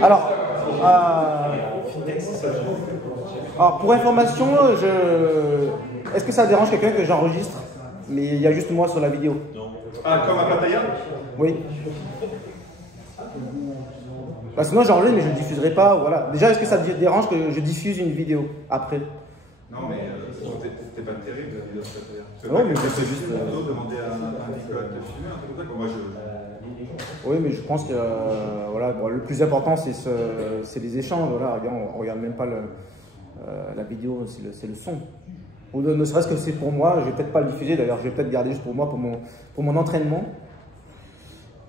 Alors, pour information, est-ce que ça dérange quelqu'un que j'enregistre? Mais il y a juste moi sur la vidéo. Ah, comme à Pattaya? Oui. Parce que moi j'enregistre mais je ne diffuserai pas, voilà. Déjà, est-ce que ça te dérange que je diffuse une vidéo après? Non, mais c'était pas terrible la vidéo de Pattaya. Non, mais c'est juste. Demander à Nicolas de filmer, un truc comme ça. Moi, Oui, mais je pense que voilà, bon, le plus important c'est les échanges. Voilà, regarde, on regarde même pas la vidéo, c'est le son. Ou ne serait-ce que c'est pour moi, je vais peut-être pas le diffuser d'ailleurs, je vais peut-être garder juste pour moi, pour mon entraînement.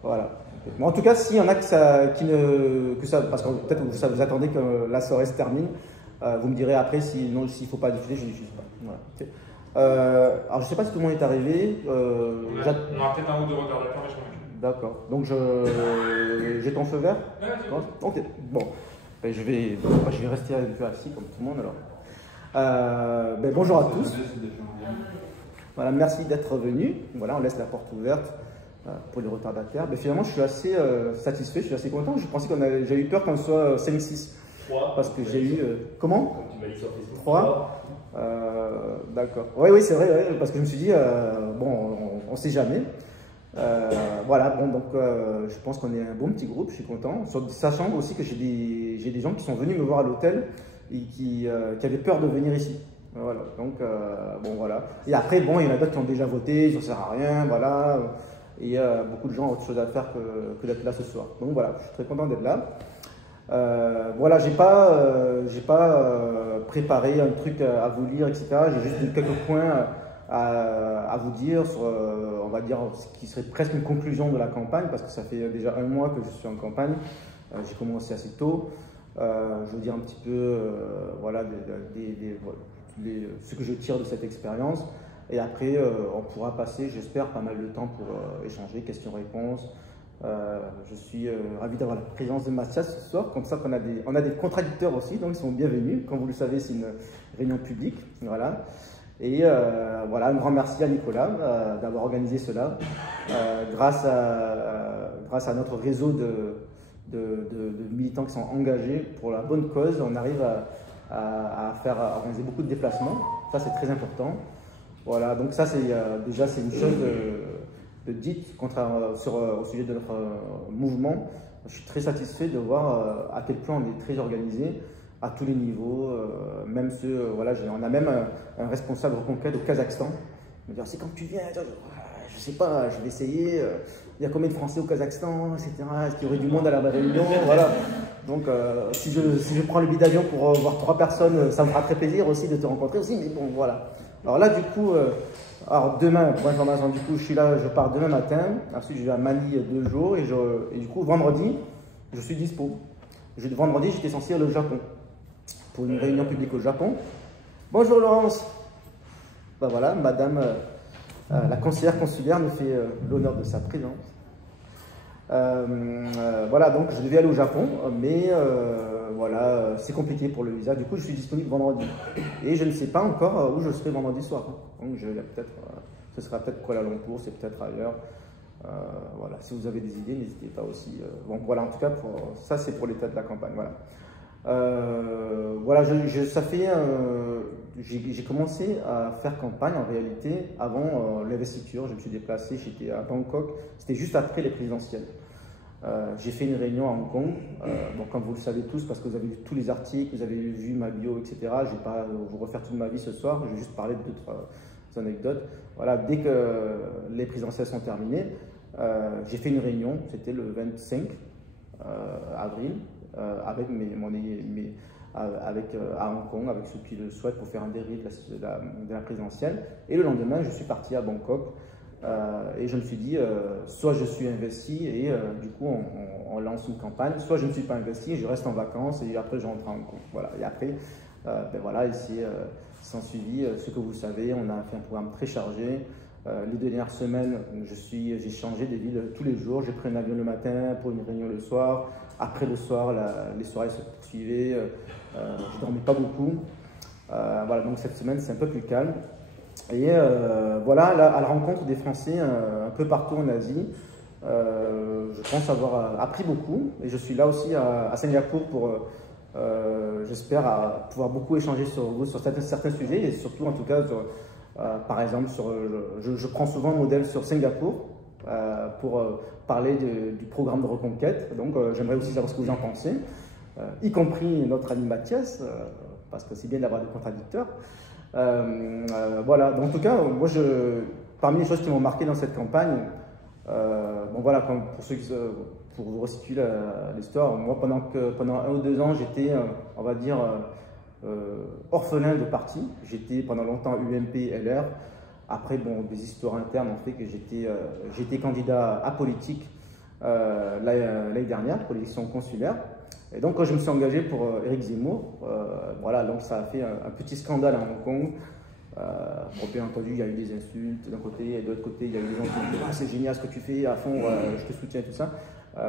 Voilà. Mais en tout cas, s'il y en a parce que peut-être que ça vous attendez que la soirée se termine, vous me direz après s'il ne faut pas diffuser, je ne diffuse pas. Voilà. Alors je ne sais pas si tout le monde est arrivé. On aura peut-être un ou deux retardataires, mais je m'en occupe. D'accord. Donc j'ai ton feu vert? Ouais, ok. Bon. Ben, je vais rester un peu assis comme tout le monde alors. Bonjour à tous. Voilà, merci d'être venus. Voilà, on laisse la porte ouverte pour les retardataires. Finalement, je suis assez satisfait, je suis assez content. Je pensais j'ai eu peur qu'on soit 5-6. 3. Parce que j'ai eu. Comment? Comme tu m'as dit sur Facebook. 3. D'accord. Oui, c'est vrai, ouais, parce que je me suis dit, bon, on ne sait jamais. Voilà, bon, donc je pense qu'on est un bon petit groupe, je suis content. Sachant aussi que j'ai des gens qui sont venus me voir à l'hôtel et qui avaient peur de venir ici. Voilà, donc bon, voilà. Et après, bon, il y en a d'autres qui ont déjà voté, ça ne sert à rien, voilà. Et beaucoup de gens ont autre chose à faire que d'être là ce soir. Donc voilà, je suis très content d'être là. Voilà, j'ai pas préparé un truc à vous lire, etc. J'ai juste quelques points à vous dire sur, on va dire, ce qui serait presque une conclusion de la campagne, parce que ça fait déjà un mois que je suis en campagne. J'ai commencé assez tôt. Je veux dire un petit peu, voilà, ce que je tire de cette expérience. Et après, on pourra passer, j'espère, pas mal de temps pour échanger, questions-réponses. Je suis ravi d'avoir la présence de Mathias ce soir, comme ça on a des contradicteurs aussi, donc ils sont bienvenus. Comme vous le savez, c'est une réunion publique, voilà. Et voilà, un grand merci à Nicolas d'avoir organisé cela. Grâce à notre réseau de militants qui sont engagés pour la bonne cause, on arrive à organiser beaucoup de déplacements. Ça, c'est très important. Voilà, donc ça, déjà, c'est une chose de dite au sujet de notre mouvement. Je suis très satisfait de voir à quel point on est très organisé à tous les niveaux, même ceux, voilà, on a même un responsable reconquête au Kazakhstan. Il me dit, c'est quand tu viens, je sais pas, je vais essayer, il y a combien de Français au Kazakhstan, etc. Est-ce qu'il y aurait du monde à la réunion, voilà. Donc si je prends le billet d'avion pour voir 3 personnes, ça me fera très plaisir aussi de te rencontrer aussi, mais bon, voilà. Alors là, du coup, alors demain, pour information, du coup, je suis là, je pars demain matin. Ensuite, je vais à Mali 2 jours et du coup, vendredi, je suis dispo. Vendredi, j'étais censé aller au Japon pour une réunion publique au Japon. Bonjour Laurence. Ben voilà, madame, la conseillère consulaire me fait l'honneur de sa présence. Voilà, donc je devais aller au Japon, mais voilà, c'est compliqué pour le visa. Du coup, je suis disponible vendredi. Et je ne sais pas encore où je serai vendredi soir. Donc, ce sera peut-être Kuala Lumpur, c'est peut-être ailleurs. Voilà, si vous avez des idées, n'hésitez pas aussi. Bon, voilà, en tout cas, ça, c'est pour l'état de la campagne. Voilà. Voilà, j'ai commencé à faire campagne en réalité avant l'investiture. Je me suis déplacé, j'étais à Bangkok, c'était juste après les présidentielles. J'ai fait une réunion à Hong Kong. Bon, comme vous le savez tous, parce que vous avez lu tous les articles, vous avez vu ma bio, etc. Je ne vais pas vous refaire toute ma vie ce soir, je vais juste parler de 2-3 anecdotes. Voilà, dès que les présidentielles sont terminées, j'ai fait une réunion, c'était le 25 avril. Avec à Hong Kong, avec ceux qui le souhaitent pour faire un débrief de la présidentielle. Et le lendemain, je suis parti à Bangkok et je me suis dit, soit je suis investi et du coup on lance une campagne, soit je ne suis pas investi et je reste en vacances et après je rentre à Hong Kong. Voilà. Et après, voilà, ici, s'en suivi ce que vous savez, on a fait un programme très chargé. Les dernières semaines, j'ai changé des villes tous les jours. J'ai pris un avion le matin pour une réunion le soir. Après le soir, les soirées se poursuivaient. Je ne dormais pas beaucoup. Voilà, donc cette semaine, c'est un peu plus calme. Et voilà, à la rencontre des Français un peu partout en Asie, Je pense avoir appris beaucoup et je suis là aussi à Singapour pour, j'espère, pouvoir beaucoup échanger sur certains sujets et surtout, en tout cas, par exemple, je prends souvent un modèle sur Singapour pour parler du programme de reconquête. Donc, j'aimerais aussi savoir ce que vous en pensez, y compris notre ami Mathias, parce que c'est bien d'avoir des contradicteurs. Voilà, donc, en tout cas, moi, parmi les choses qui m'ont marqué dans cette campagne, bon voilà, pour vous resituer l'histoire, moi pendant 1 ou 2 ans, j'étais, on va dire, orphelin de parti. J'étais pendant longtemps UMP, LR. Après, bon, des histoires internes ont fait que j'étais candidat apolitique l'année dernière pour l'élection consulaire. Et donc, quand je me suis engagé pour Éric Zemmour, voilà, donc ça a fait un petit scandale à Hong Kong. Bon, bien entendu, il y a eu des insultes d'un côté et de l'autre côté, il y a eu des gens qui disaient c'est génial ce que tu fais, à fond, je te soutiens et tout ça.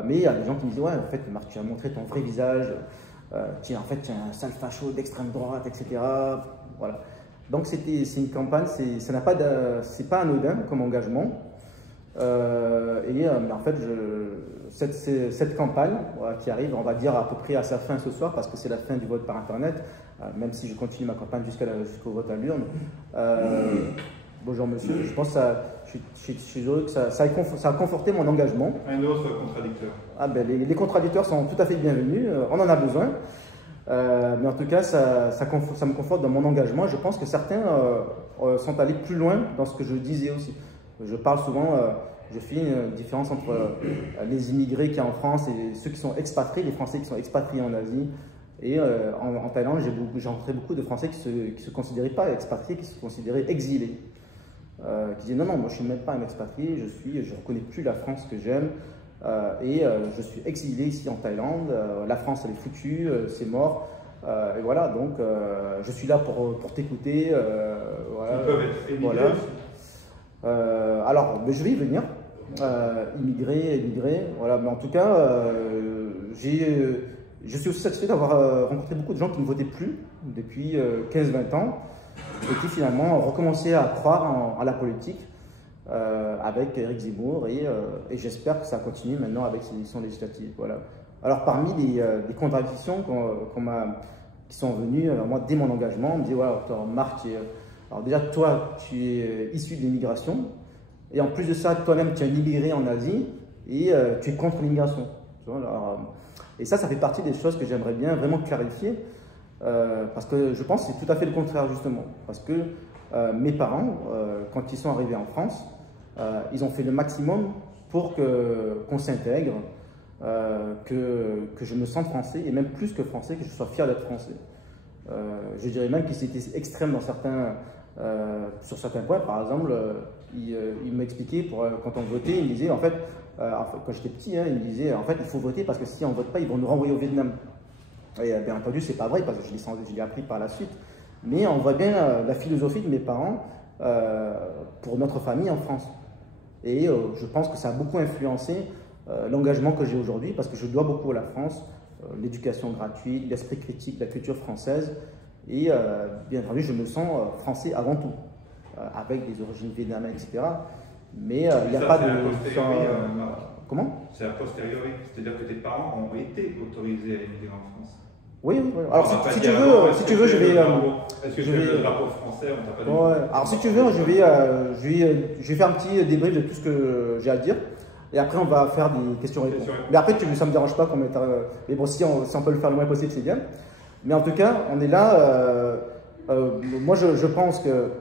Mais il y a des gens qui me disaient ouais, en fait, Marc, tu as montré ton vrai visage, tu es un sale facho d'extrême droite, etc. Voilà. Donc, c'est une campagne, c'est pas anodin comme engagement. Mais en fait, cette campagne voilà, qui arrive, on va dire à peu près à sa fin ce soir, parce que c'est la fin du vote par Internet, même si je continue ma campagne jusqu'au vote à l'urne. Bonjour monsieur, je pense que je suis heureux que ça a conforté mon engagement. Un autre contradicteur. Ah ben, les contradicteurs sont tout à fait bienvenus, on en a besoin. Mais en tout cas, ça me conforte dans mon engagement. Je pense que certains sont allés plus loin dans ce que je disais aussi. Je parle souvent, je fais une différence entre les immigrés qu'il y a en France et ceux qui sont expatriés, les Français qui sont expatriés en Asie. Et en Thaïlande, j'ai rencontré beaucoup de Français qui ne se considéraient pas expatriés, qui se considéraient exilés. Qui disaient non, non, moi je ne suis même pas un expatrié, je ne reconnais plus la France que j'aime. Je suis exilé ici en Thaïlande, la France elle est foutue, c'est mort. Et voilà, donc je suis là pour t'écouter. Voilà, ils peuvent être émigrés voilà. Alors, mais je vais y venir. Émigré, voilà. Mais en tout cas, je suis aussi satisfait d'avoir rencontré beaucoup de gens qui ne votaient plus depuis 15-20 ans et qui finalement ont recommencé à croire à la politique avec Éric Zemmour et j'espère que ça continue maintenant avec ces élections législatives. Voilà. Alors, parmi les contradictions qui sont venues, moi, dès mon engagement, on me dit ouais, Marc, alors déjà, toi, tu es issu de l'immigration, et en plus de ça, toi-même, tu es un immigré en Asie, et tu es contre l'immigration. Et ça fait partie des choses que j'aimerais bien vraiment clarifier, parce que je pense que c'est tout à fait le contraire, justement. Parce que mes parents, quand ils sont arrivés en France, ils ont fait le maximum pour qu'on s'intègre, que je me sente français, et même plus que français, que je sois fier d'être français. Je dirais même qu'ils étaient extrêmes sur certains points. Par exemple, il m'expliquait, quand on votait, il me disait, en fait, quand j'étais petit, il me disait, en fait, il faut voter parce que si on ne vote pas, ils vont nous renvoyer au Vietnam. Et bien entendu, c'est pas vrai parce que je l'ai appris par la suite. Mais on voit bien la philosophie de mes parents pour notre famille en France. Et je pense que ça a beaucoup influencé l'engagement que j'ai aujourd'hui parce que je dois beaucoup à la France, l'éducation gratuite, l'esprit critique, la culture française. Et bien entendu, je me sens français avant tout, avec des origines vietnamiennes, etc. Mais il n'y a pas de... Comment? C'est a posteriori, c'est-à-dire que tes parents ont été autorisés à émigrer en France. Oui, oui. Alors, si tu veux, je vais... Est-ce que tu veux le drapeau français? On t'a pas dit. Ouais. Alors, si tu veux, je vais faire un petit débrief de tout ce que j'ai à dire. Et après, on va faire des questions-réponses. Mais après, ça ne me dérange pas qu'on mette... Mais bon, si on peut le faire le moins possible, c'est bien. Mais en tout cas, on est là. Moi, je pense que,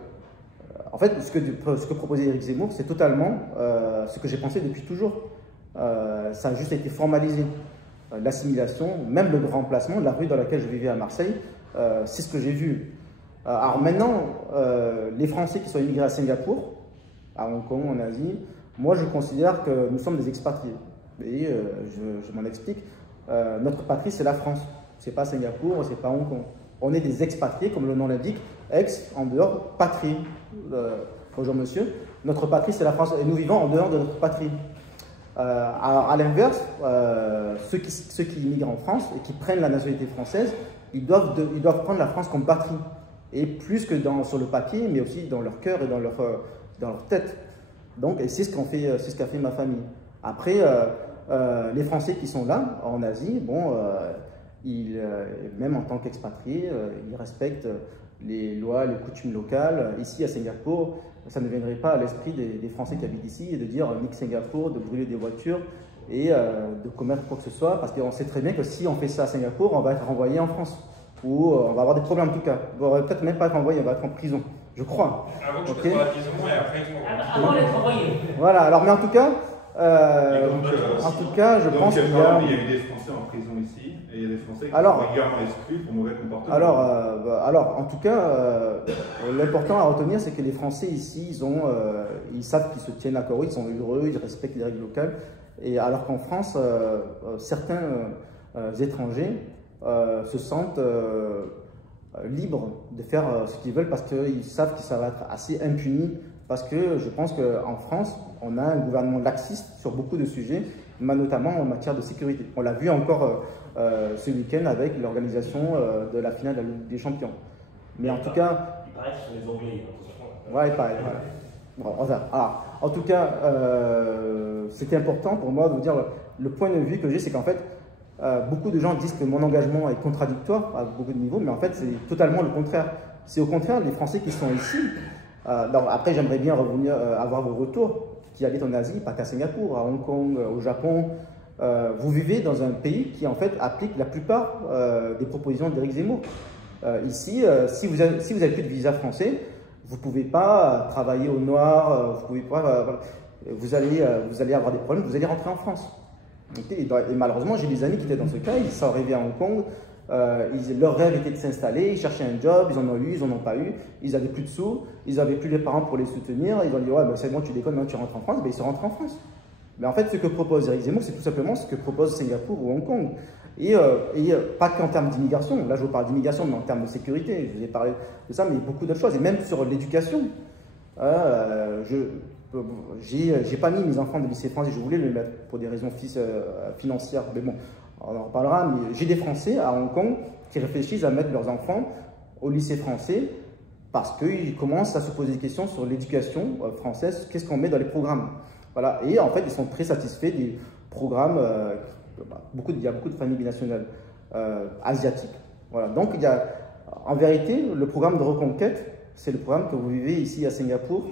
en fait, ce que proposait Éric Zemmour, c'est totalement ce que j'ai pensé depuis toujours. Ça a juste été formalisé. L'assimilation, même le grand remplacement, la rue dans laquelle je vivais à Marseille, c'est ce que j'ai vu. Alors maintenant, les Français qui sont immigrés à Singapour, à Hong Kong, en Asie, moi, je considère que nous sommes des expatriés. Et je m'en explique. Notre patrie, c'est la France. C'est pas Singapour, c'est pas Hong Kong. On est des expatriés, comme le nom l'indique, ex, en dehors, patrie. Bonjour monsieur, notre patrie c'est la France et nous vivons en dehors de notre patrie. À l'inverse, ceux qui immigrent en France et qui prennent la nationalité française, ils doivent prendre la France comme patrie. Et plus que sur le papier, mais aussi dans leur cœur et dans leur tête. Donc, et c'est ce qu'a fait ma famille. Après, les Français qui sont là, en Asie, bon, même en tant qu'expatriés, ils respectent les lois, les coutumes locales. Ici, à Singapour, ça ne viendrait pas à l'esprit des Français qui habitent ici de dire nique Singapour, de brûler des voitures et de commettre quoi que ce soit, parce qu'on sait très bien que si on fait ça à Singapour, on va être renvoyé en France, ou on va avoir des problèmes en tout cas. On va peut-être même pas être renvoyé, on va être en prison, je crois. Avant que tu passes par la prison et après avant d'être envoyé. Voilà, alors mais en tout cas, je pense qu'il y a... Il y a eu des Français en prison ici, et il y a des Français qui sont régulièrement exclus pour mauvais comportement. Alors, en tout cas, l'important à retenir, c'est que les Français ici, ils savent qu'ils se tiennent à Corée, ils sont heureux, ils respectent les règles locales. Et alors qu'en France, certains étrangers se sentent libres de faire ce qu'ils veulent parce qu'ils savent que ça va être assez impuni. Parce que je pense qu'en France, on a un gouvernement laxiste sur beaucoup de sujets, notamment en matière de sécurité. On l'a vu encore ce week-end avec l'organisation de la finale de la Ligue des Champions. Mais en tout cas... Il paraît que ce sont les Anglais. Ouais, il paraît. Voilà. Bon, alors, en tout cas, c'était important pour moi de vous dire, le point de vue que j'ai, c'est qu'en fait, beaucoup de gens disent que mon engagement est contradictoire à beaucoup de niveaux, mais en fait, c'est totalement le contraire. C'est au contraire les Français qui sont ici. Après, j'aimerais bien revenir avoir vos retours qui habitent en Asie, pas qu'à Singapour, à Hong Kong, au Japon. Vous vivez dans un pays qui en fait applique la plupart des propositions d'Éric Zemmour. Ici, si vous avez plus de visa français, vous ne pouvez pas travailler au noir, vous pouvez pas, vous allez avoir des problèmes, vous allez rentrer en France. Okay, et malheureusement, j'ai des amis qui étaient dans ce cas, ils sont arrivés à Hong Kong. Leur rêve était de s'installer, ils cherchaient un job, ils en ont eu, ils n'en ont pas eu, ils n'avaient plus de sous, ils n'avaient plus les parents pour les soutenir, ils ont dit ouais, ben, c'est bon, tu déconnes, maintenant tu rentres en France, ben, ils sont rentrés en France. Mais en fait, ce que propose Éric Zemmour, c'est tout simplement ce que propose Singapour ou Hong Kong. Et pas qu'en termes d'immigration, là je vous parle d'immigration, mais en termes de sécurité, je vous ai parlé de ça, mais beaucoup d'autres choses, et même sur l'éducation. J'ai pas mis mes enfants de lycée français, je voulais le mettre pour des raisons financières, mais bon, on en reparlera, mais j'ai des Français à Hong Kong qui réfléchissent à mettre leurs enfants au lycée français parce qu'ils commencent à se poser des questions sur l'éducation française, qu'est-ce qu'on met dans les programmes. Voilà. Et en fait, ils sont très satisfaits des programmes, il y a beaucoup de familles binationales asiatiques. Voilà. Donc, en vérité, le programme de reconquête, c'est le programme que vous vivez ici à Singapour,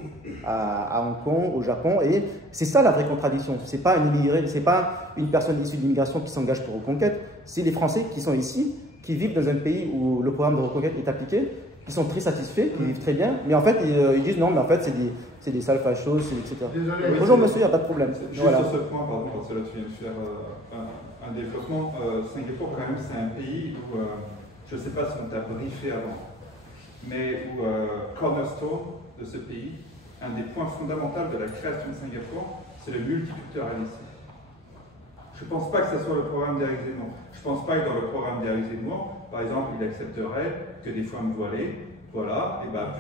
à Hong Kong, au Japon, et c'est ça la vraie contradiction. C'est pas un immigré, c'est pas une personne issue de l'immigration qui s'engage pour reconquête, c'est les Français qui sont ici, qui vivent dans un pays où le programme de reconquête est appliqué, qui sont très satisfaits, qui vivent très bien, mais en fait ils disent non, mais en fait c'est des sales fachos, etc. Désolé, bonjour monsieur, il n'y a pas de problème. Juste voilà. Sur ce point, pardon, parce que là tu viens de faire un développement, Singapour quand même c'est un pays où, je ne sais pas si on t'a briefé avant, mais où cornerstone de ce pays, un des points fondamentaux de la création de Singapour, c'est le multiculturalisme. Je ne pense pas que ce soit le programme d'Éric Zemmour. Je ne pense pas que dans le programme d'Éric Zemmour, par exemple, il accepterait que des femmes voilées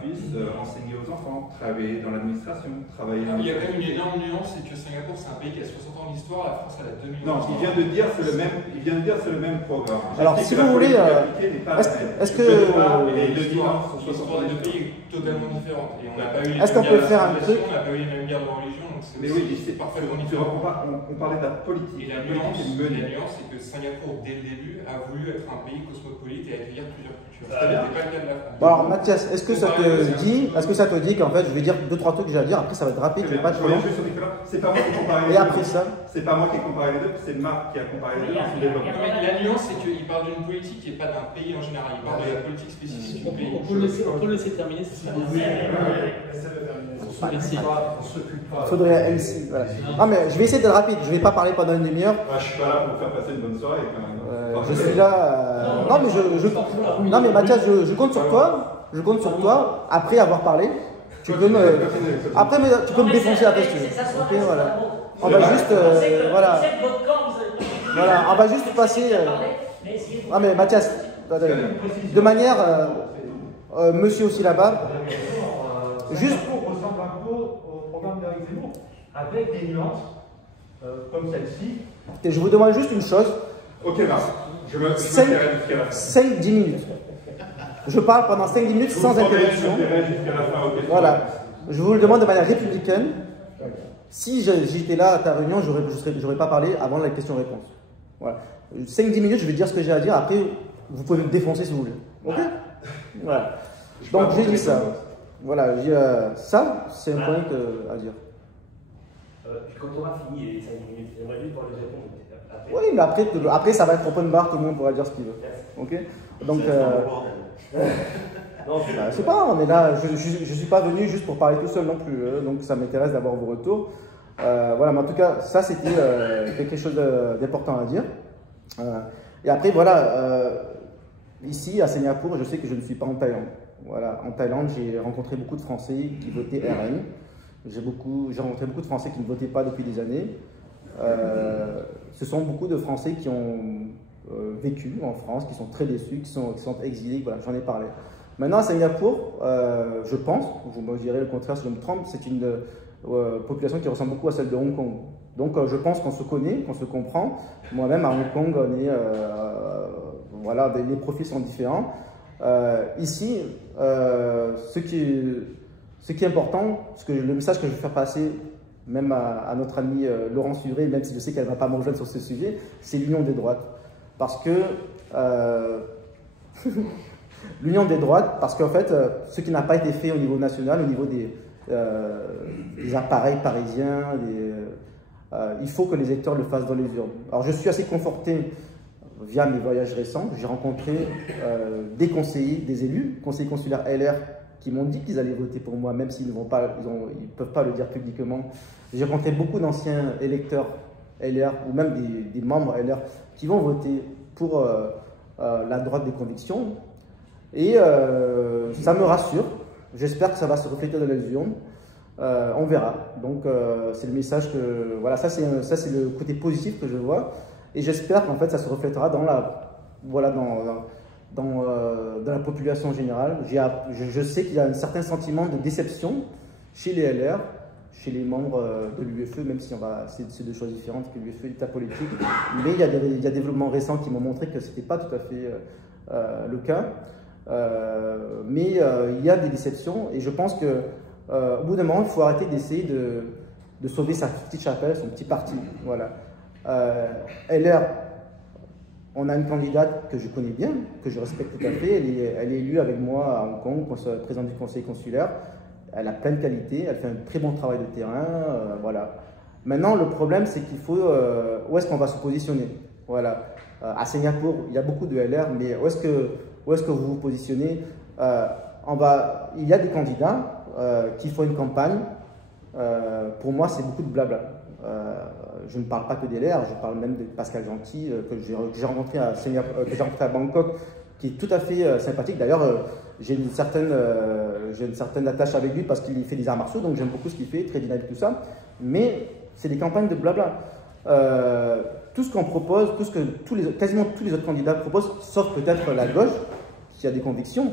puissent enseigner aux enfants, travailler dans l'administration, travailler... Il y a quand même une énorme nuance, c'est que Singapour, c'est un pays qui a 60 ans d'histoire, la France, elle a 2000 ans. Non, il vient de dire que c'est le même programme. Alors, si vous voulez... Est-ce que... L'histoire des deux pays est totalement différente. Et on n'a pas eu les mêmes guerres de civilisation, on n'a pas eu les mêmes guerres de religion. Mais oui, c'est parfaitement différent. On parlait de la politique. Et la nuance, c'est que Singapour, dès le début, a voulu être un pays cosmopolite et accueillir plusieurs cultures. Ça n'était pas le cas de la France. Bon, alors Mathias, est-ce que ça te dit qu'en fait, je vais dire 2-3 trucs que j'ai à dire, après ça va être rapide, pas trop long. C'est pas moi qui ai comparé les deux. Et après ça c'est pas moi qui ai comparé les deux, c'est Marc qui a comparé les deux dans son développement. La nuance, c'est qu'il parle d'une politique et pas d'un pays en général. Il parle de la politique spécifique du pays. On peut le laisser terminer, c'est ça. Faudrait elle-ci. Voilà. Non, mais je vais essayer d'être rapide, je vais pas parler pendant une demi-heure. Je suis pas là pour faire passer une bonne soirée quand même. Je suis là. Non, mais Mathias, je compte sur toi. Je compte sur toi. Après avoir parlé, tu peux me défoncer après si tu veux. Ok, voilà. On va juste. Voilà. Voilà, on va juste passer. Ah, mais Mathias, de manière. Monsieur aussi là-bas. Juste. Ressemble un peu au programme d'Éric Zemmour, avec des nuances comme celle-ci. Et je vous demande juste une chose. Ok, Marc. 5-10 minutes. Je parle pendant 5-10 minutes sans interruption. Voilà. Je vous le demande de manière républicaine. Si j'étais là à ta réunion, je n'aurais pas parlé avant la question-réponse. Voilà. 5-10 minutes, je vais dire ce que j'ai à dire. Après, vous pouvez me défoncer si vous voulez. Ok? Voilà. Donc, j'ai dit ça. Voilà. Ça, c'est un point à dire. Quand on aura fini les 5 minutes, j'aimerais juste pouvoir les répondre. Oui, mais après, ça va être open bar, tout le monde pourra dire ce qu'il veut. Ok? Donc, c'est pas, on est là, je suis pas venu juste pour parler tout seul non plus, donc ça m'intéresse d'avoir vos retours. Voilà, mais en tout cas, ça c'était quelque chose d'important à dire. Et après, voilà, ici à Singapour, je sais que je ne suis pas en Thaïlande. Voilà, en Thaïlande, j'ai rencontré beaucoup de Français qui votaient RN. J'ai rencontré beaucoup de Français qui ne votaient pas depuis des années. Ce sont beaucoup de Français qui ont vécu en France, qui sont très déçus, qui sont exilés, voilà, j'en ai parlé. Maintenant à Singapour, je pense, vous me direz le contraire si je me trompe, c'est une population qui ressemble beaucoup à celle de Hong Kong. Donc je pense qu'on se connaît, qu'on se comprend. Moi-même à Hong Kong, voilà, les profils sont différents. Ici, ce qui est important, le message que je veux faire passer même à notre amie Laurence Huré, même si je sais qu'elle ne va pas me rejoindre sur ce sujet, c'est l'union des droites. Parce que l'union des droites, parce qu'en fait, ce qui n'a pas été fait au niveau national, au niveau des appareils parisiens, il faut que les électeurs le fassent dans les urnes. Alors je suis assez conforté via mes voyages récents. J'ai rencontré des conseillers, des élus, conseillers consulaires LR, qui m'ont dit qu'ils allaient voter pour moi, même s'ils ne peuvent pas le dire publiquement. J'ai rencontré beaucoup d'anciens électeurs LR, ou même des membres LR, qui vont voter pour la droite des convictions. Et ça me rassure. J'espère que ça va se refléter dans les urnes. On verra. Donc c'est le message que... Voilà, ça c'est le côté positif que je vois. Et j'espère qu'en fait ça se reflétera dans la population générale. Je sais qu'il y a un certain sentiment de déception chez les LR, chez les membres de l'UFE, même si c'est deux choses différentes, que l'UFE est apolitique. Mais il y a des développements récents qui m'ont montré que ce n'était pas tout à fait le cas. Mais il y a des déceptions et je pense qu'au bout d'un moment, il faut arrêter d'essayer de sauver sa petite chapelle, son petit parti. Voilà. LR, on a une candidate que je connais bien, que je respecte tout à fait. Elle est élue avec moi à Hong Kong, présidente du conseil consulaire. Elle a plein de qualités, elle fait un très bon travail de terrain. Voilà. Maintenant, le problème, c'est qu'il faut... où est-ce qu'on va se positionner? Voilà. À Singapour, il y a beaucoup de LR, mais où est-ce que vous vous positionnez? Il y a des candidats qui font une campagne. Pour moi, c'est beaucoup de blabla. Je ne parle pas que des LR, je parle même de Pascal Gentil, que j'ai rencontré à Bangkok, qui est tout à fait sympathique. D'ailleurs, j'ai une certaine attache avec lui parce qu'il fait des arts martiaux, donc j'aime beaucoup ce qu'il fait, très dynamique, tout ça. Mais c'est des campagnes de blabla. Tout ce qu'on propose, quasiment tous les autres candidats proposent, sauf peut-être la gauche, qui a des convictions,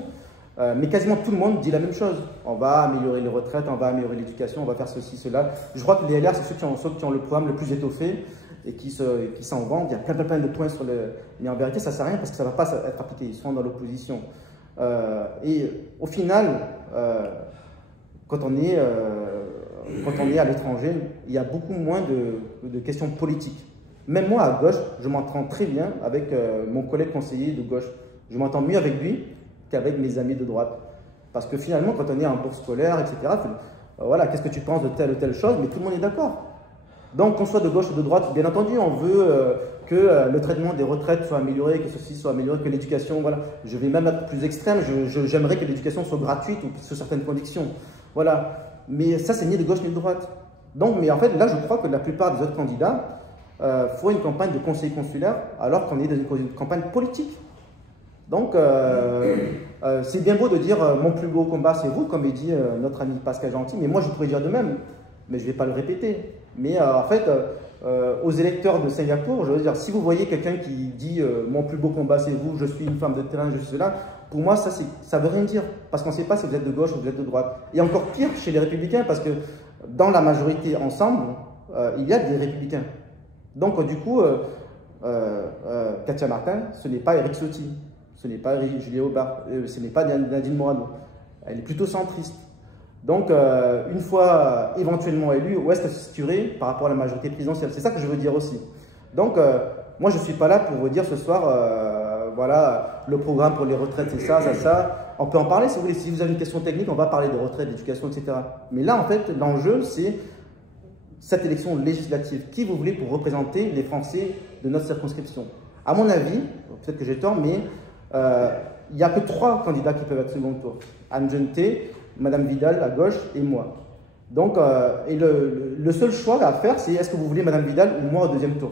mais quasiment tout le monde dit la même chose. On va améliorer les retraites, on va améliorer l'éducation, on va faire ceci, cela. Je crois que les LR, c'est ceux qui ont le programme le plus étoffé et qui s'en vendent. Il y a plein de points sur le... Mais en vérité, ça ne sert à rien parce que ça ne va pas être appliqué. Ils sont dans l'opposition. Et au final, quand on est à l'étranger, il y a beaucoup moins de questions politiques. Même moi, à gauche, je m'entends très bien avec mon collègue conseiller de gauche. Je m'entends mieux avec lui qu'avec mes amis de droite. Parce que finalement, quand on est en bourse scolaire, etc., voilà, qu'est-ce que tu penses de telle ou telle chose, mais tout le monde est d'accord. Donc, qu'on soit de gauche ou de droite, bien entendu, on veut que le traitement des retraites soit amélioré, que ceci soit amélioré, que l'éducation, voilà. Je vais même être plus extrême, j'aimerais que l'éducation soit gratuite ou sous certaines conditions. Voilà. Mais ça, c'est ni de gauche ni de droite. Donc, mais en fait, là, je crois que la plupart des autres candidats font une campagne de conseil consulaire alors qu'on est dans une campagne politique. Donc, c'est bien beau de dire mon plus beau combat, c'est vous, comme dit notre ami Pascal Gentil, mais moi, je pourrais dire de même, mais je ne vais pas le répéter. Mais en fait, aux électeurs de Singapour, je veux dire, si vous voyez quelqu'un qui dit mon plus beau combat, c'est vous, je suis une femme de terrain, je suis cela, pour moi, ça ne veut rien dire, parce qu'on ne sait pas si vous êtes de gauche ou vous êtes de droite. Et encore pire chez les Républicains, parce que dans la majorité ensemble, il y a des Républicains. Donc, du coup, Katia Martin, ce n'est pas Éric Ciotti. Ce n'est pas Julie Aubert, ce n'est pas Nadine Morano. Elle est plutôt centriste. Donc, une fois éventuellement élu, où est-ce que se situerait par rapport à la majorité présidentielle? C'est ça que je veux dire aussi. Donc, moi, je ne suis pas là pour vous dire ce soir, voilà, le programme pour les retraites, c'est ça, ça, ça. On peut en parler si vous voulez. Si vous avez une question technique, on va parler de retraite, d'éducation, etc. Mais là, en fait, l'enjeu, c'est cette élection législative. Qui vous voulez pour représenter les Français de notre circonscription? À mon avis, peut-être que j'ai tort, mais il n'y a que 3 candidats qui peuvent être second tour. Anne Jeantet, Madame Vidal à gauche et moi. Donc, le seul choix à faire, c'est est-ce que vous voulez Madame Vidal ou moi au deuxième tour?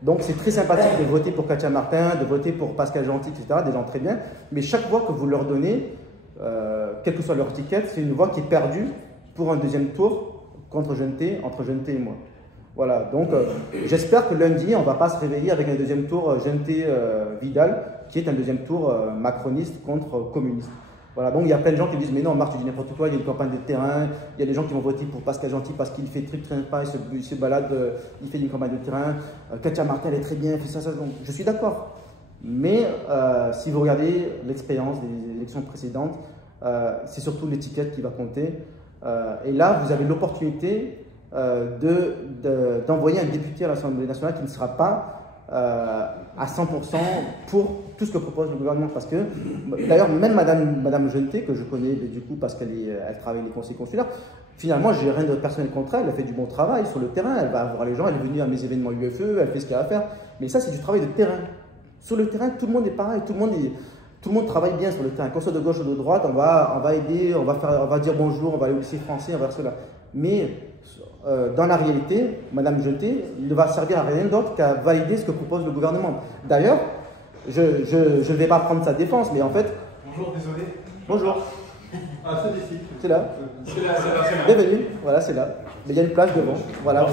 Donc, c'est très sympathique de voter pour Katia Martin, de voter pour Pascal Gentil, etc. Des gens très bien. Mais chaque voix que vous leur donnez, quelle que soit leur ticket, c'est une voix qui est perdue pour un deuxième tour contre Jeantet, entre Jeantet et moi. Voilà. Donc, j'espère que lundi, on ne va pas se réveiller avec un deuxième tour Jeantet-Vidal, qui est un deuxième tour macroniste contre communiste. Voilà, donc il y a plein de gens qui disent mais non, Marc, tu dis n'importe quoi, il y a une campagne de terrain, il y a des gens qui vont voter pour Pascal Gentil parce qu'il fait truc, traîne pas, il se balade, il fait une campagne de terrain, Katia Martin elle est très bien, elle fait ça, donc je suis d'accord. Mais si vous regardez l'expérience des élections précédentes, c'est surtout l'étiquette qui va compter. Et là, vous avez l'opportunité d'envoyer un député à l'Assemblée nationale qui ne sera pas à 100% pour tout ce que propose le gouvernement. Parce que, d'ailleurs, même Madame Jeantet, que je connais du coup parce qu'elle travaille les conseils consulaires, finalement, j'ai rien de personnel contre elle, elle fait du bon travail sur le terrain, elle va voir les gens, elle est venue à mes événements UFE, elle fait ce qu'elle a à faire. Mais ça, c'est du travail de terrain. Sur le terrain, tout le monde est pareil, tout le monde travaille bien sur le terrain. Qu'on soit de gauche ou de droite, on va aider, on va dire bonjour, on va aller au lycée français, on va faire cela. Mais dans la réalité, Madame Jeantet ne va servir à rien d'autre qu'à valider ce que propose le gouvernement. D'ailleurs, je ne vais pas prendre sa défense, mais en fait... Bonjour, désolé. Bonjour. Ah, c'est ici. C'est là. C'est là. Bienvenue. Voilà, c'est là. Mais il y a une place devant. Voilà,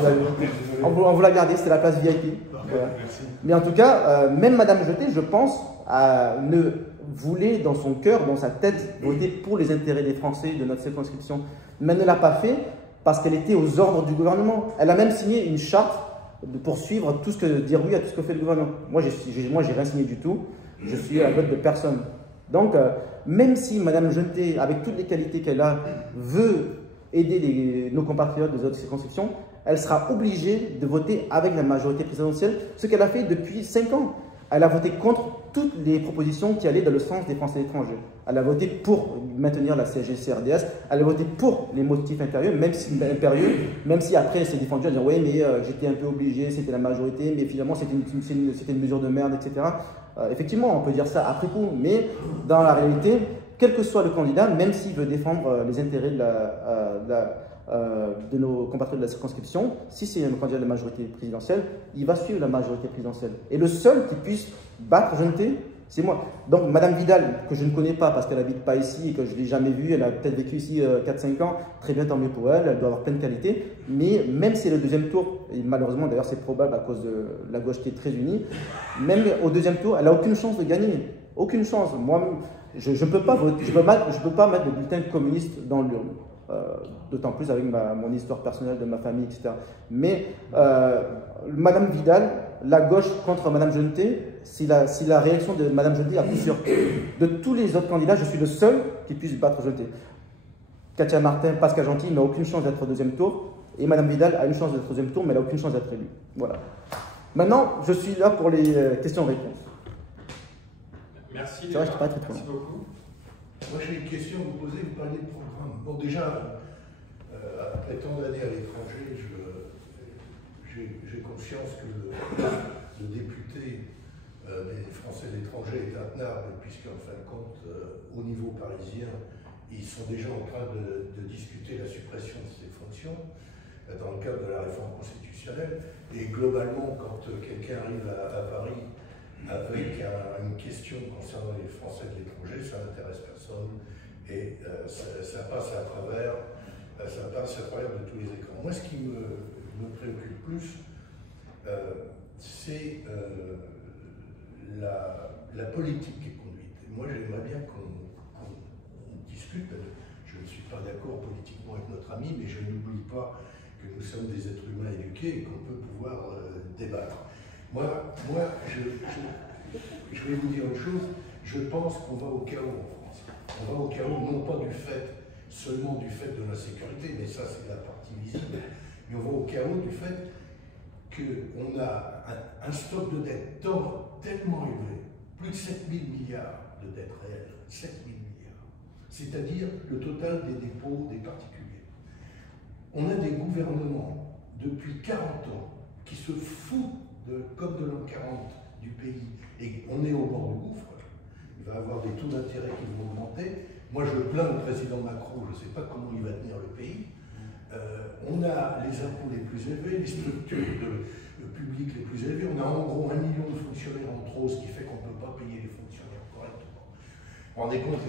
on vous l'a gardé, c'est la place VIP. Voilà. Merci. Mais en tout cas, même Madame Jeantet, je pense, ne voulait dans son cœur, dans sa tête, voter pour les intérêts des Français de notre circonscription. Mais elle ne l'a pas fait parce qu'elle était aux ordres du gouvernement. Elle a même signé une charte de poursuivre tout ce que dire oui à tout ce que fait le gouvernement. Moi, j'ai rien signé du tout. Je suis à la vote de personne. Donc, même si Madame Jeantet, avec toutes les qualités qu'elle a, veut aider nos compatriotes des autres circonscriptions, elle sera obligée de voter avec la majorité présidentielle, ce qu'elle a fait depuis 5 ans. Elle a voté contre toutes les propositions qui allaient dans le sens des Français étrangers. Elle a voté pour maintenir la CSG-CRDS, elle a voté pour les motifs impérieux, même si après elle s'est défendue à dire oui mais j'étais un peu obligé, c'était la majorité, mais finalement c'était une mesure de merde, etc. Effectivement, on peut dire ça après coup, mais dans la réalité, quel que soit le candidat, même s'il veut défendre les intérêts de nos compatriotes de la circonscription, si c'est un candidat de la majorité présidentielle, il va suivre la majorité présidentielle. Et le seul qui puisse battre Jeantet, c'est moi. Donc Madame Vidal, que je ne connais pas parce qu'elle n'habite pas ici et que je ne l'ai jamais vue, elle a peut-être vécu ici 4-5 ans, très bien, tant mieux pour elle, elle doit avoir plein de qualités, mais même si c'est le deuxième tour, et malheureusement d'ailleurs c'est probable à cause de la gauche qui est très unie, même au deuxième tour, elle n'a aucune chance de gagner. Aucune chance. Moi, je ne peux pas voter, je peux pas mettre le bulletin communiste dans l'urne. D'autant plus avec mon histoire personnelle de ma famille, etc. Mais Madame Vidal, la gauche contre Madame Jeantet, si la réaction de Madame Jeantet à coup sûr. De tous les autres candidats, je suis le seul qui puisse battre Jeantet. Katia Martin, Pascal Gentil n'a aucune chance d'être au deuxième tour, et Madame Vidal a une chance d'être au deuxième tour, mais elle n'a aucune chance d'être élue. Voilà. Maintenant, je suis là pour les questions-réponses. Merci. C'est vrai, je ne pas très Merci beaucoup. Moi, j'ai une question à vous poser. Vous parliez de programme. Bon, déjà, après tant d'années à l'étranger, j'ai conscience que le député des Français de l'étranger est intenable, puisqu'en fin de compte, au niveau parisien, ils sont déjà en train de discuter la suppression de ces fonctions dans le cadre de la réforme constitutionnelle. Et globalement, quand quelqu'un arrive à Paris avec une question concernant les Français de l'étranger, ça n'intéresse personne et ça passe à travers de tous les écrans. Moi, ce qui me préoccupe plus, c'est la politique qui est conduite. Et moi, j'aimerais bien qu'on discute. Je ne suis pas d'accord politiquement avec notre ami, mais je n'oublie pas que nous sommes des êtres humains éduqués et qu'on peut pouvoir débattre. Moi, je vais vous dire une chose, je pense qu'on va au chaos en France. On va au chaos non pas du fait seulement du fait de l'insécurité, mais ça c'est la partie visible, mais on va au chaos du fait qu'on a un stock de dettes tellement élevé, plus de 7 000 milliards de dettes réelles, 7 000 milliards, c'est-à-dire le total des dépôts des particuliers. On a des gouvernements depuis 40 ans qui se foutent comme de l'an 40 du pays, et on est au bord du gouffre. Il va y avoir des taux d'intérêt qui vont augmenter. Moi, je plains le président Macron, je ne sais pas comment il va tenir le pays. On a les impôts les plus élevés, les structures publiques les plus élevées. On a en gros 1 million de fonctionnaires en trop, ce qui fait qu'on ne peut pas payer les fonctionnaires correctement. Vous vous rendez compte,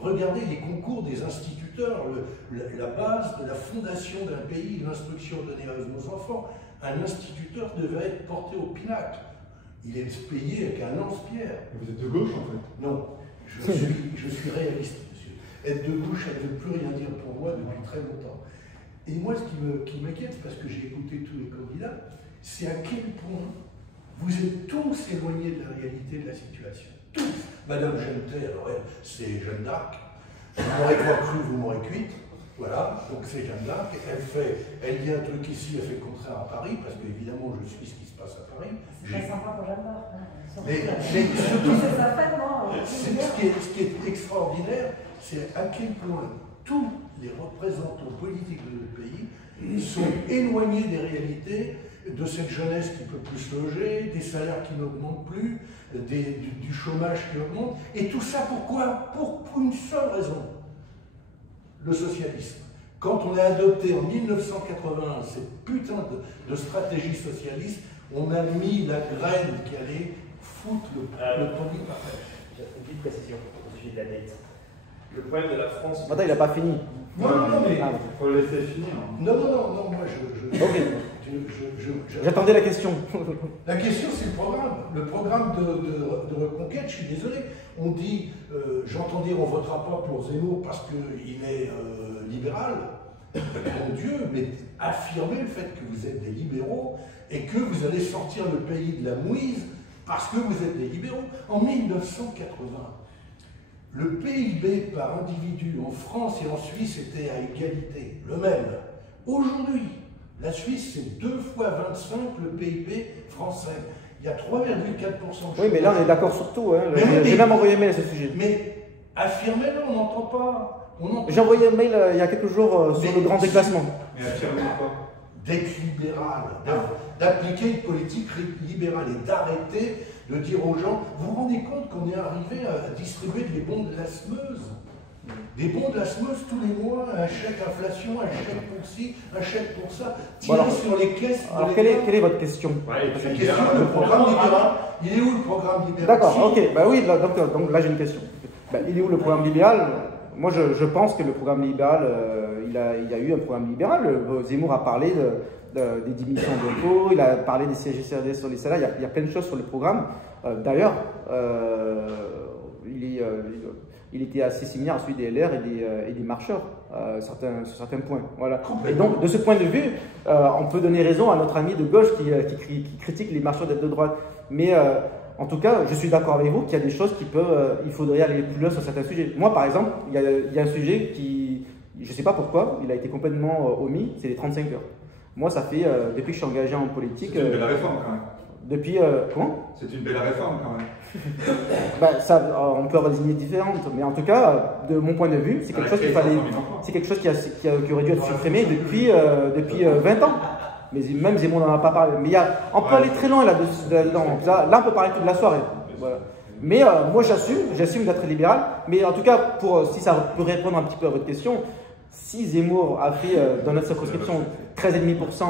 regardez les concours des instituteurs, la base de la fondation d'un pays, l'instruction donnée à nos enfants. Un instituteur devait être porté au pinacle. Il est payé avec un lance-pierre. Vous êtes de gauche en fait? Non, je suis réaliste, monsieur. Être de gauche, ça ne veut plus rien dire pour moi depuis très longtemps. Et moi, ce qui m'inquiète, parce que j'ai écouté tous les candidats, c'est à quel point vous êtes tous éloignés de la réalité de la situation. Tous. Madame Jeannetet, alors elle, c'est Jeanne d'Arc. Vous m'aurez pas cru, vous m'aurez cuite. Voilà, donc c'est Jeanne d'Arc. Elle dit un truc ici, elle fait le contraire à Paris, parce qu'évidemment, je suis ce qui se passe à Paris. C'est très sympa pour Jeanne d'Arc. Mais surtout, ce qui est extraordinaire, c'est à quel point tous les représentants politiques de notre pays sont éloignés des réalités, de cette jeunesse qui ne peut plus se loger, des salaires qui n'augmentent plus, du chômage qui augmente. Et tout ça pourquoi? Pour une seule raison. Le socialisme. Quand on a adopté en 1981 cette putain de stratégie socialiste, on a mis la graine qui allait foutre le produit par terre. J'ai une petite précision au sujet de la dette. Le problème de la France... Attends, il n'a pas fini. Non, mais... Il faut le laisser finir. Non, moi J'attendais la question. La question, c'est le programme. Le programme de reconquête, je suis désolé. On dit, j'entends dire, on ne votera pas pour Zemmour parce qu'il est libéral. Mon Dieu, mais affirmez le fait que vous êtes des libéraux et que vous allez sortir le pays de la mouise parce que vous êtes des libéraux. En 1980, le PIB par individu en France et en Suisse était à égalité, le même. Aujourd'hui, la Suisse, c'est 2 fois 25 le PIB français. Il y a 3,4% de chômage. Oui, mais là, on est d'accord sur tout. Hein. J'ai même envoyé un mail à ce sujet. Mais affirmez-le, on n'entend pas. J'ai envoyé un mail il y a quelques jours sur le grand déclassement. Mais affirmez quoi? D'être libéral, d'appliquer une politique libérale et d'arrêter de dire aux gens, vous vous rendez compte qu'on est arrivé à distribuer des bons de la SMEUS? Des bons de la SMEUS tous les mois, un chèque inflation, un chèque pour ci, un chèque pour ça, tiré sur les caisses. Alors, quelle est votre question? La question, le programme libéral, il est où le programme libéral? D'accord, ok, bah oui, donc là j'ai une question. Bah, il est où le programme libéral? Moi je pense que le programme libéral, il y a eu un programme libéral. Zemmour a parlé des diminutions d'impôts, il a parlé des CGCRD sur les salaires, il y a plein de choses sur le programme. D'ailleurs, il était assez similaire à celui des LR et des marcheurs sur certains points. Voilà. Et donc, de ce point de vue, on peut donner raison à notre ami de gauche qui critique les marcheurs d'être de droite. Mais en tout cas, je suis d'accord avec vous qu'il y a des choses il faudrait aller plus loin sur certains sujets. Moi, par exemple, il y a un sujet qui, je ne sais pas pourquoi, il a été complètement omis, c'est les 35 heures. Moi, ça fait, depuis que je suis engagé en politique... C'est une belle réforme quand même. Depuis... comment? C'est une belle réforme quand même. On peut avoir des idées différentes, mais en tout cas, de mon point de vue, c'est quelque chose qu'il fallait... C'est quelque chose qui aurait dû être supprimé depuis 20 ans. Mais même Zemmour n'en a pas parlé. Mais on peut aller très loin là-dedans. Là, on peut parler toute la soirée. Voilà. Mais moi, j'assume d'être libéral. Mais en tout cas, si ça peut répondre un petit peu à votre question, si Zemmour a fait dans notre circonscription 13,5%,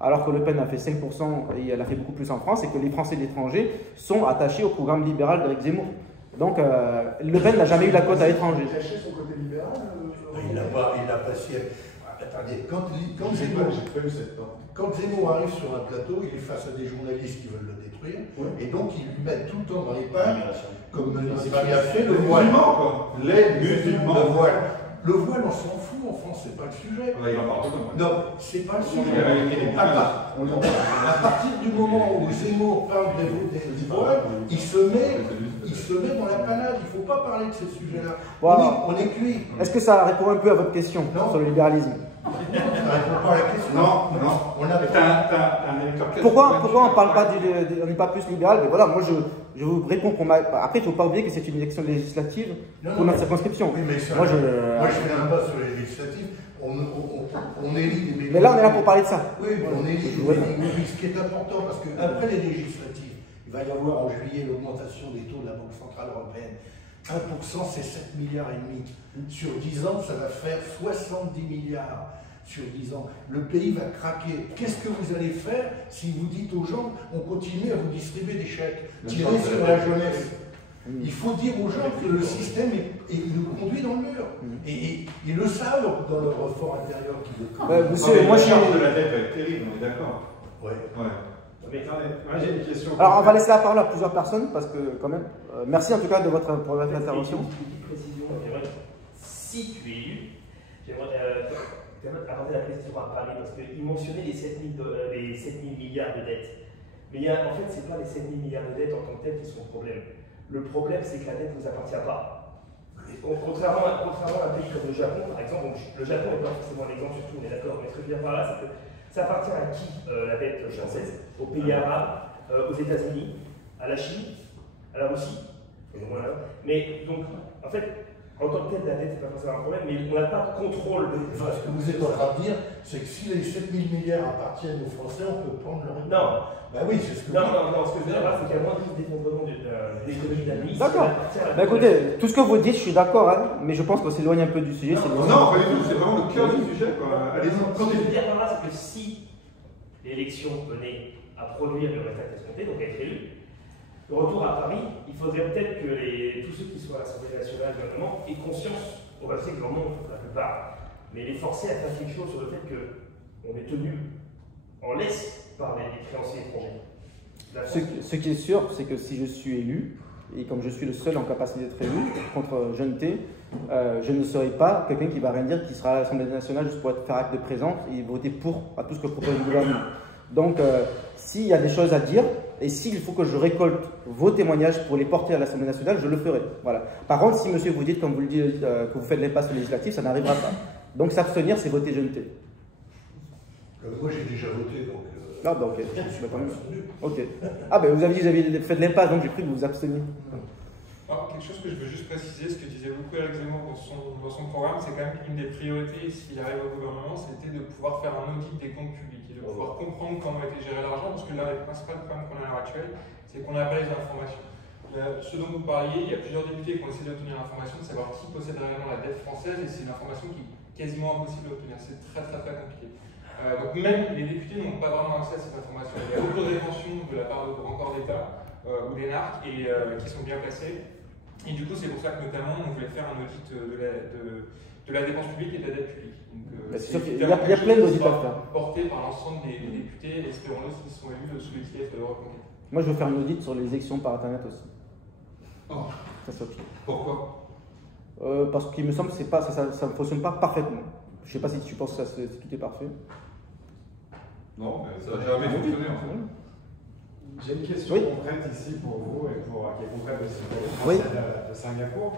alors que Le Pen a fait 5% et elle a fait beaucoup plus en France, et que les Français de l'étranger sont attachés au programme libéral d'Éric Zemmour. Donc, Le Pen n'a jamais eu la cote à l'étranger. Il a caché son côté libéral Il n'a pas si... Attendez, quand Zemmour arrive sur un plateau, il est face à des journalistes qui veulent le détruire, et donc ils lui mettent tout le temps dans les pages, comme il a fait le voile. Les musulmans. Le voile. Le voile, on s'en fout en France, c'est pas le sujet. Ouais, il en parle. Non, c'est pas le sujet. À partir du moment où Zemmour parle des voiles, il se met dans la panade. Il ne faut pas parler de ces sujets-là. Wow. On est cuit. Est-ce que ça répond un peu à votre question sur le libéralisme? Ça ne répond pas à la question. Non. On a T'as un électeur. Pourquoi on ne parle pas on n'est pas plus libéral? Mais voilà, moi je vous réponds pour ma. Après, il ne faut pas oublier que c'est une élection législative pour notre circonscription. Oui, mais moi, je fais un pas sur les législatives. On élit des. Mais là, on est là pour parler de ça. Oui, on élit des oui, ce qui est important, parce qu'après les législatives, il va y avoir en juillet l'augmentation des taux de la Banque Centrale Européenne. 1%, c'est 7,5 milliards. Sur 10 ans, ça va faire 70 milliards. Sur 10 ans, le pays va craquer. Qu'est-ce que vous allez faire si vous dites aux gens, on continue à vous distribuer des chèques, tirer sur la jeunesse? Il faut dire aux gens que le système nous conduit dans le mur. Et ils le savent dans leur fort intérieur. Monsieur, moi je suis. de la dette va être terrible, on est d'accord. Ouais. Mais attendez, moi j'ai une question. Alors, on va laisser la parole à plusieurs personnes parce que, quand même, merci en tout cas pour votre intervention. Une petite précision, j'aimerais, si tu es élu, j'aimerais apporter la précision à Paris parce qu'il mentionnait les 7 000 milliards de dettes. Mais en fait, ce n'est pas les 7 000 milliards de dettes en tant que telles qui sont le problème. Le problème, c'est que la dette ne nous appartient pas. Contrairement à un pays comme le Japon, par exemple, donc le Japon n'est pas forcément l'exemple, surtout, on est d'accord, mais ce que je veux dire par là, c'est que ça appartient à qui la dette française? Aux pays arabes, aux États-Unis, à la Chine, à la Russie, mais donc, en fait, en tant que tel, la dette n'est pas forcément un problème, mais on n'a pas de contrôle. Enfin, ce que vous êtes en train de dire, c'est que si les 7 000 milliards appartiennent aux Français, on peut prendre leur. Non. Bah oui, c'est ce que Non, ce que je veux dire là, c'est qu'il y a moins d'effondrement de l'économie d'un pays. D'accord. Bah écoutez, tout ce que vous dites, je suis d'accord, hein, mais je pense qu'on s'éloigne un peu du sujet. Non, pas du tout, c'est vraiment le cœur du sujet. Allez-y. Ce que je veux dire par là, c'est que si l'élection venait à produire le résultat escompté, donc à être élu, le retour à Paris, il faudrait peut-être que tous ceux qui sont à l'Assemblée nationale, le gouvernement, aient conscience, on va dire que leur nom, la plupart, mais les forcer à faire quelque chose sur le fait qu'on est tenu en laisse par les créanciers étrangers. Ce qui est sûr, c'est que si je suis élu, et comme je suis le seul en capacité d'être élu, contre Jeune T, je ne serai pas quelqu'un qui va rien dire, qui sera à l'Assemblée nationale juste pour faire acte de présence et voter pour à tout ce que propose le gouvernement. Donc, s'il y a des choses à dire, et s'il faut que je récolte vos témoignages pour les porter à l'Assemblée nationale, je le ferai. Voilà. Par contre, si monsieur vous dites, comme vous le dites, que vous faites l'impasse législative, ça n'arrivera pas. Donc, s'abstenir, c'est voter Jeune T. Moi, j'ai déjà voté, donc. Ah, bah, ok. Je suis pas abstenu. Ok. Ah, ben vous aviez fait de l'impasse, donc j'ai cru que vous vous absteniez. Alors, quelque chose que je veux juste préciser, ce que disait beaucoup Alex Zemmour dans son programme, c'est quand même qu'une des priorités, s'il arrive au gouvernement, c'était de pouvoir faire un audit des comptes publics et de pouvoir comprendre comment a été géré l'argent, parce que là, le principal problème qu'on a à l'heure actuelle, c'est qu'on n'a pas les informations. Ce dont vous parliez, il y a plusieurs députés qui ont essayé d'obtenir l'information, de savoir qui possède réellement la dette française, et c'est une information qui est quasiment impossible à obtenir. C'est très compliqué. Donc même les députés n'ont pas vraiment accès à cette information. Il y a beaucoup de rétention de la part de grands corps d'État ou des NARC et qui sont bien placés. Et du coup, c'est pour ça que notamment on voulait faire un audit de la dépense publique et de la dette publique. Il y a plein d'audits à faire. Porté par l'ensemble des députés, espérons-le, s'ils sont élus sous l'ITF de Reconquête. Moi, je veux faire un audit sur les élections par Internet aussi. Oh. Ça, c'est ok. Pourquoi? Parce qu'il me semble que ça ne fonctionne pas parfaitement. Je ne sais pas si tu penses que tout est parfait. Non, mais ça n'a jamais fonctionné en fait. J'ai une question concrète ici pour vous et qui est concrète aussi pour les Français de Singapour.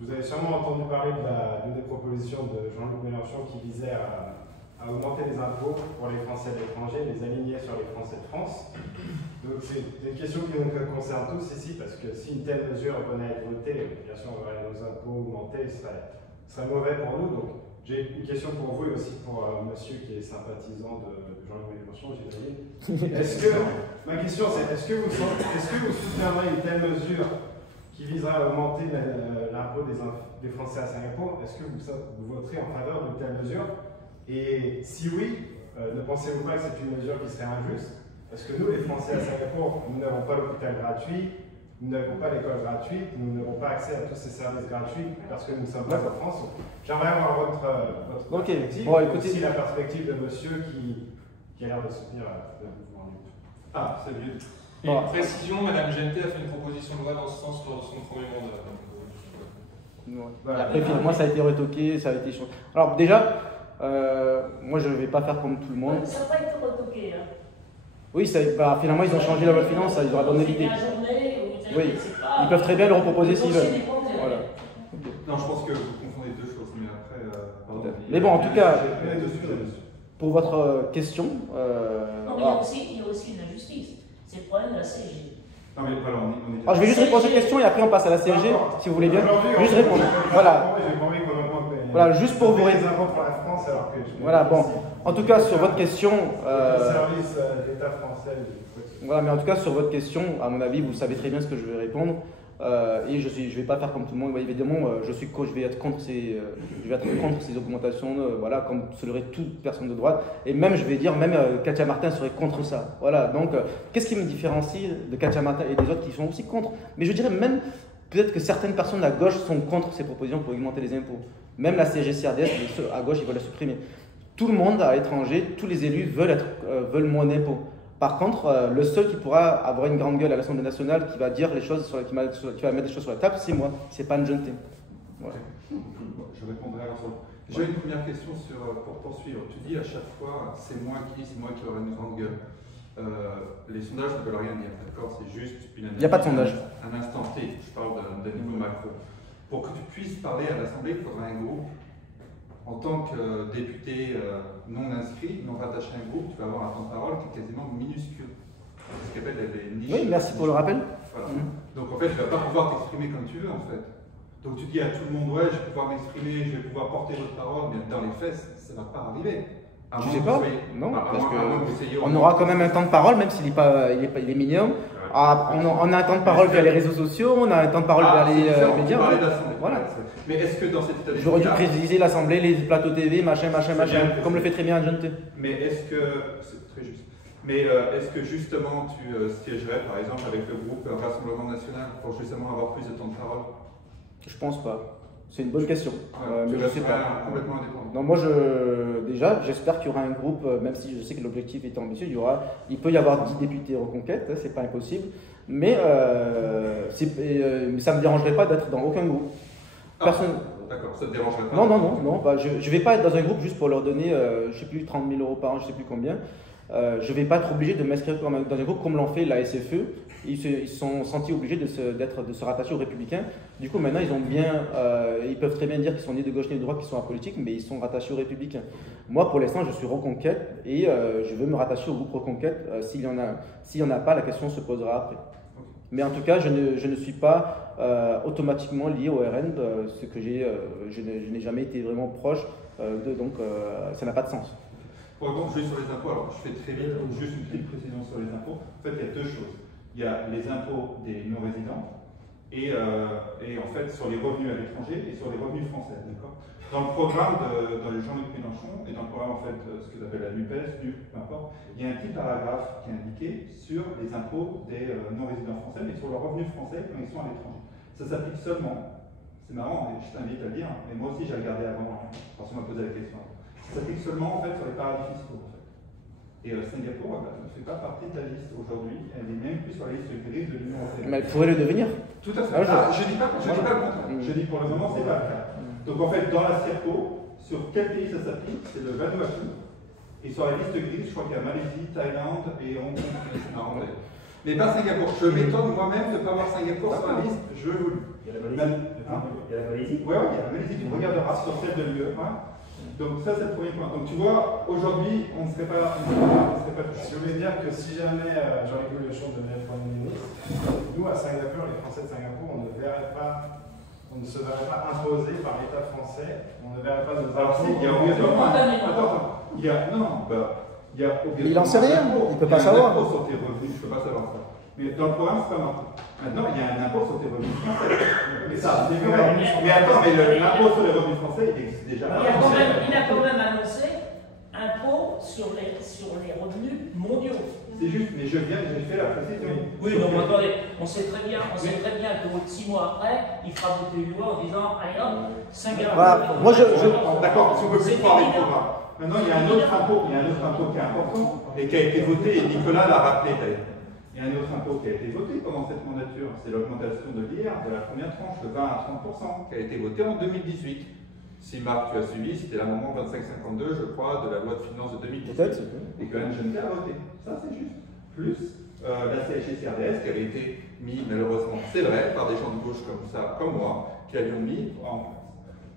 Vous avez sûrement entendu parler d'une des propositions de Jean-Luc Mélenchon qui visait à augmenter les impôts pour les Français de l'étranger, les aligner sur les Français de France. Donc c'est une question qui nous concerne tous ici parce que si une telle mesure venait à être votée, bien sûr on aurait nos impôts augmentés, ce serait mauvais pour nous. Donc j'ai une question pour vous et aussi pour monsieur qui est sympathisant de Jean-Luc Mélenchon, j'imagine. Ma question c'est, est-ce que vous soutiendrez une telle mesure qui viserait à augmenter l'impôt des Français à Singapour? Est-ce que vous voterez en faveur d'une telle mesure? Et si oui, ne pensez-vous pas que c'est une mesure qui serait injuste? Parce que nous, les Français à Singapour, nous n'avons pas l'hôpital gratuit, nous n'avons pas l'école gratuite, nous n'avons pas accès à tous ces services gratuits parce que nous ne sommes pas en France. J'aimerais avoir votre perspective, bon, écoutez, aussi la perspective de monsieur qui a l'air de soutenir le mouvement lutte. Ah, c'est bien. Et précision, Madame Genté a fait une proposition de loi dans ce sens lors de son premier mandat. Ouais. Et après, finalement, ça a été retoqué, ça a été changé. Alors, déjà, moi, je ne vais pas faire comme tout le monde. Ça n'a pas été retoqué. Hein. Oui, finalement, ils ont changé la loi de finances, ça ils auraient donné l'idée. Oui, ils peuvent très bien le reproposer s'ils veulent. Voilà. Non, je pense que vous confondez deux choses, mais après. Pardon, mais bon, en tout cas, il y a deux sujets dessus. Pour votre question. Non, mais il y a aussi une injustice. C'est le problème de la CSG. Non, mais voilà, Alors, je vais juste répondre à cette question et après on passe à la CSG, si vous voulez bien. Juste répondre. Voilà. Voilà, juste pour vous répondre. Voilà, bon. En tout cas, sur votre question. Service d'État français. Voilà, mais en tout cas, sur votre question, à mon avis, vous savez très bien ce que je vais répondre. Et je vais pas faire comme tout le monde. Évidemment, je vais être contre ces augmentations, voilà, comme ce serait toute personne de droite. Et même, je vais dire, même Katia Martin serait contre ça. Voilà. Donc, qu'est-ce qui me différencie de Katia Martin et des autres qui sont aussi contre? Mais je dirais même, peut-être que certaines personnes à gauche sont contre ces propositions pour augmenter les impôts. Même la CSG-CRDS, ceux à gauche, ils veulent la supprimer. Tout le monde à l'étranger, tous les élus veulent moins d'impôts. Par contre, le seul qui pourra avoir une grande gueule à l'Assemblée nationale, qui va dire les choses, qui va mettre les choses sur la table, c'est moi. C'est pas une jeune. Voilà. Je répondrai alors sur. J'ai une première question pour poursuivre. Tu dis à chaque fois, c'est moi qui aurai une grande gueule. Les sondages ne veulent rien dire, d'accord? C'est juste une analyse. Il n'y a pas de sondage. Un instant T. Je parle d'un niveau macro. Pour que tu puisses parler à l'Assemblée, il faudra un groupe. En tant que député non inscrit, non rattaché à un groupe, tu vas avoir un temps de parole qui est quasiment minuscule. Ce qu'on appelle les niches. Oui, merci pour le rappel. Voilà. Donc en fait, tu ne vas pas pouvoir t'exprimer comme tu veux en fait. Donc tu dis à tout le monde, ouais, je vais pouvoir m'exprimer, je vais pouvoir porter votre parole, mais dans les faits, ça ne va pas arriver. Je sais pas, non, parce qu'on aura quand même un temps de parole, même s'il est minimum. On a un temps de parole via les réseaux sociaux, on a un temps de parole via les médias. Voilà. Mais est-ce que dans cet état d'esprit. J'aurais dû préciser l'Assemblée, les plateaux TV, machin, comme le fait très bien Jeune T. Mais est-ce que. C'est très juste. Mais est-ce que justement tu siégerais par exemple avec le groupe Rassemblement National pour justement avoir plus de temps de parole? Je pense pas. C'est une bonne question. Mais je sais pas. Complètement indépendant. Non, moi déjà, j'espère qu'il y aura un groupe, même si je sais que l'objectif est ambitieux, il peut y avoir 10 députés reconquête, hein, c'est pas impossible, mais ça me dérangerait pas d'être dans aucun groupe. Personne. D'accord, ça te dérangerait pas? Non, bah, je vais pas être dans un groupe juste pour leur donner, je sais plus, 30 000 € par an, je sais plus combien. Je vais pas être obligé de m'inscrire dans un groupe comme l'ont fait la SFE. Ils se sont sentis obligés de se rattacher aux Républicains. Du coup, maintenant, ils peuvent très bien dire qu'ils sont ni de gauche ni de droite, qu'ils sont apolitiques, mais ils sont rattachés aux Républicains. Moi, pour l'instant, je suis Reconquête et je veux me rattacher au groupe Reconquête. S'il y en a pas, la question se posera après. Mais en tout cas, je ne suis pas automatiquement lié au RN, ce que je n'ai jamais été vraiment proche donc ça n'a pas de sens. Pour répondre juste sur les impôts, alors je fais très vite, juste une petite précision sur les impôts. En fait, il y a deux choses. Il y a les impôts des non-résidents et en fait sur les revenus à l'étranger et sur les revenus français. Dans le programme de Jean-Luc Mélenchon et dans le programme en fait ce que j'appelle la NUPES, peu importe, il y a un petit paragraphe qui est indiqué sur les impôts des non-résidents français, mais sur leurs revenus français quand ils sont à l'étranger. Ça s'applique seulement, c'est marrant, et je t'invite à le dire, mais moi aussi j'ai regardé avant, parce qu'on m'a posé la question. Ça s'applique seulement en fait sur les paradis fiscaux. En fait. Et Singapour ne fait pas partie de la liste aujourd'hui, elle n'est même plus sur la liste grise de l'Union européenne. Mais elle pourrait le devenir. Tout à fait. Je dis pas le contraire. Je dis pour le moment, c'est pas le cas. Donc en fait, dans la CIRCO, sur quel pays ça s'applique? C'est le Vanuatu. Et sur la liste grise, je crois qu'il y a Malaisie, Thaïlande et Hong Kong. Mais pas Singapour. Je m'étonne moi-même de ne pas avoir Singapour sur la liste. Je veux. Il y a la Malaisie. Il y a la Malaisie. Oui, il y a la Malaisie. Tu regarderas sur celle de l'UE. Donc ça, c'est le premier point. Donc tu vois, aujourd'hui, on ne serait pas touché. Je voulais dire que si jamais Jean-Luc Mélenchon devenait Premier ministre, nous à Singapour, les Français de Singapour, on ne se verrait pas imposés par l'État français. On ne verrait pas nos impôts. Il y a obligatoirement. Attends. Il y a obligatoirement. Il en sait rien. Il ne peut pas savoir. Il y a un impôt sur tes revenus. Je ne peux pas savoir ça. Mais dans le programme, c'est pas marqué. Maintenant, il y a un impôt sur tes revenus français. Mais ça, c'est vrai. Mais attends, mais l'impôt sur les revenus français, il existe déjà. Il a quand même annoncé impôt sur les revenus mondiaux. C'est juste, mais j'ai fait la précision. Oui, non, mais attendez, on sait très bien que 6 mois après, il fera voter une loi en disant, allez hop, Singapour. Voilà, moi d'accord, si on peut plus parler de programme. Maintenant, il y a un autre impôt qui est important et qui a été voté, et Nicolas l'a rappelé d'ailleurs. Il y a un autre impôt qui a été voté pendant cette mandature, c'est l'augmentation de l'IR de la première tranche de 20 à 30%, qui a été votée en 2018. Si Marc, tu as suivi, c'était l'amendement 2552, je crois, de la loi de finances de 2017. Et que NGNT a voté. Ça, c'est juste. Plus la CHC-CRDS qui avait été mis, malheureusement, c'est vrai, par des gens de gauche comme ça, comme moi, qui avions mis en place.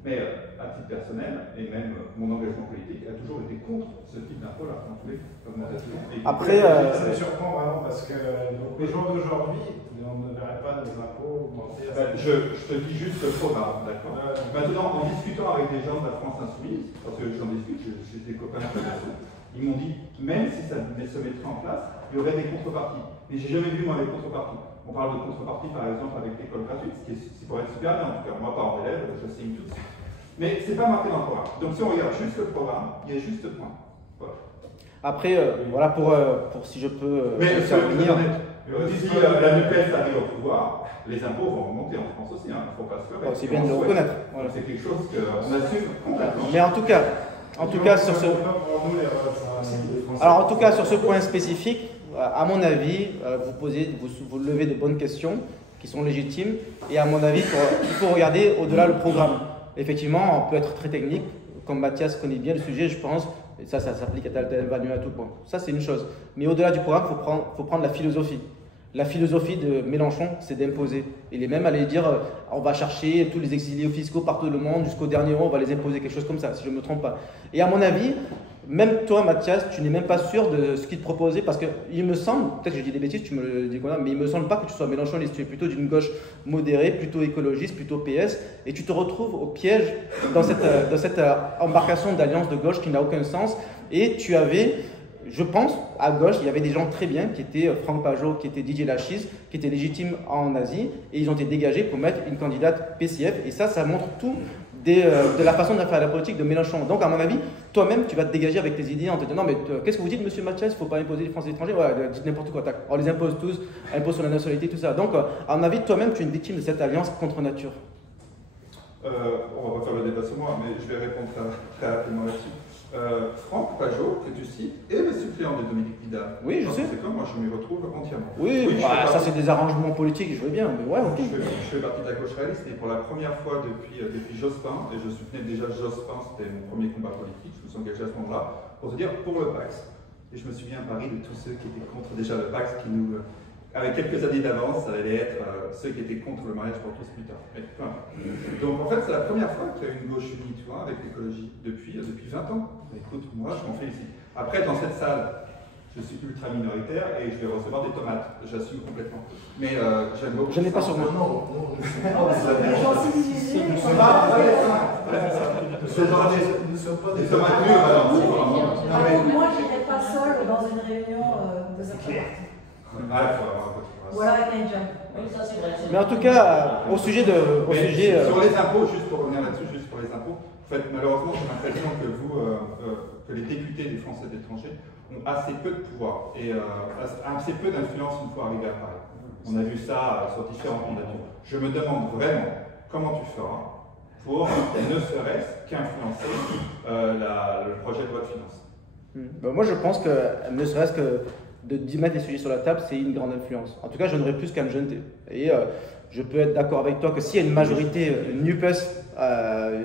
Mais à titre personnel, et même mon engagement politique a toujours été contre ce type d'impôt-là, en tous les augmentations. Après, ça me surprend vraiment parce que donc, les gens d'aujourd'hui, on ne verrait pas nos impôts augmenter. Je te dis juste le programme, d'accord. Maintenant, en discutant avec des gens de la France Insoumise, parce que j'en discute, j'ai des copains qui ils m'ont dit, même si ça se mettrait en place, il y aurait des contreparties. Mais j'ai jamais vu, moi, les contreparties. On parle de contrepartie, par exemple, avec l'école gratuite, ce qui pourrait être super bien. En tout cas, moi, par élève, je signe tout de suite. Mais ce n'est pas marqué dans le programme. Donc, si on regarde juste le programme, il y a juste le point. Voilà. Après, voilà, pour si je peux intervenir. Si la NUPES arrive au pouvoir, les impôts vont remonter en France aussi. Il ne faut pas se faire. C'est bien de le reconnaître. Voilà. C'est quelque chose qu'on assume complètement. Mais en tout cas, sur ce... Alors, en tout cas, sur ce point spécifique, à mon avis, vous levez de bonnes questions qui sont légitimes. Et à mon avis, il faut regarder au-delà le programme. Effectivement, on peut être très technique, comme Mathias connaît bien le sujet, je pense, et ça s'applique à tel Vanuatu à tout point. Ça, c'est une chose. Mais au-delà du programme, il faut prendre la philosophie. La philosophie de Mélenchon, c'est d'imposer. Il est même allé dire, on va chercher tous les exilés fiscaux partout dans le monde, jusqu'au dernier euro, on va les imposer, quelque chose comme ça, si je ne me trompe pas. Et à mon avis, même toi, Mathias, tu n'es même pas sûr de ce qu'il te proposait, parce qu'il me semble, peut-être que je dis des bêtises, tu me le dis quoi, mais il me semble pas que tu sois Mélenchoniste, tu es plutôt d'une gauche modérée, plutôt écologiste, plutôt PS, et tu te retrouves au piège dans cette embarcation d'alliance de gauche qui n'a aucun sens, et tu avais... Je pense, à gauche, il y avait des gens très bien, qui étaient Franck Pajot, qui était Didier Lachise, qui étaient légitimes en Asie, et ils ont été dégagés pour mettre une candidate PCF, et ça montre tout de la façon de faire la politique de Mélenchon. Donc, à mon avis, toi-même, tu vas te dégager avec tes idées en te disant, non, mais qu'est-ce que vous dites, monsieur Mathias, il ne faut pas imposer les Français étrangers. Ouais, dites n'importe quoi, on les impose tous, impôt sur la nationalité, tout ça. Donc, à mon avis, toi-même, tu es une victime de cette alliance contre nature. On va pas faire le débat sur moi, mais je vais répondre très rapidement là-dessus. Franck Pajot, que tu cites, est le suppléant de Dominique Vidal. Oui, je sais. C'est comme moi, je m'y retrouve entièrement. Oui, ça c'est des arrangements politiques, je veux bien, mais ouais, ok. Je fais partie de la gauche réaliste et pour la première fois depuis Jospin, et je soutenais déjà Jospin, c'était mon premier combat politique, je me suis engagé à ce moment-là, pour te dire pour le Pax. Et je me souviens à Paris de tous ceux qui étaient contre déjà le Pax, qui nous, avec quelques années d'avance, ça allait être ceux qui étaient contre le mariage pour tous plus tard. Donc en fait, c'est la première fois qu'il y a une gauche unie, tu vois, avec l'écologie, depuis 20 ans. Écoute, moi, je m'en félicite. Après, dans cette salle, je suis ultra minoritaire et je vais recevoir des tomates. J'assume complètement. Mais j'aime beaucoup. Je n'ai pas sur moi. Non. Nous ne sommes pas des tomates mûres, alors. Moi, je n'irai pas seule dans une réunion de cette partie. Ou alors avec un jeune. Oui, ça c'est vrai. Mais en tout cas, au sujet de. Sur les impôts, juste pour revenir là-dessus, juste pour les impôts, en fait, malheureusement, j'ai l'impression que que les députés des Français de l'étranger ont assez peu de pouvoir et assez peu d'influence une fois arrivés à Paris. On a vu ça sur différentes mandatures. Je me demande vraiment comment tu feras pour ne serait-ce qu'influencer le projet de loi de finances. Ben moi, je pense que ne serait-ce que de mettre les sujets sur la table, c'est une grande influence. En tout cas, je n'aurais plus qu'à me jeter. Et je peux être d'accord avec toi que s'il y a une majorité NUPES,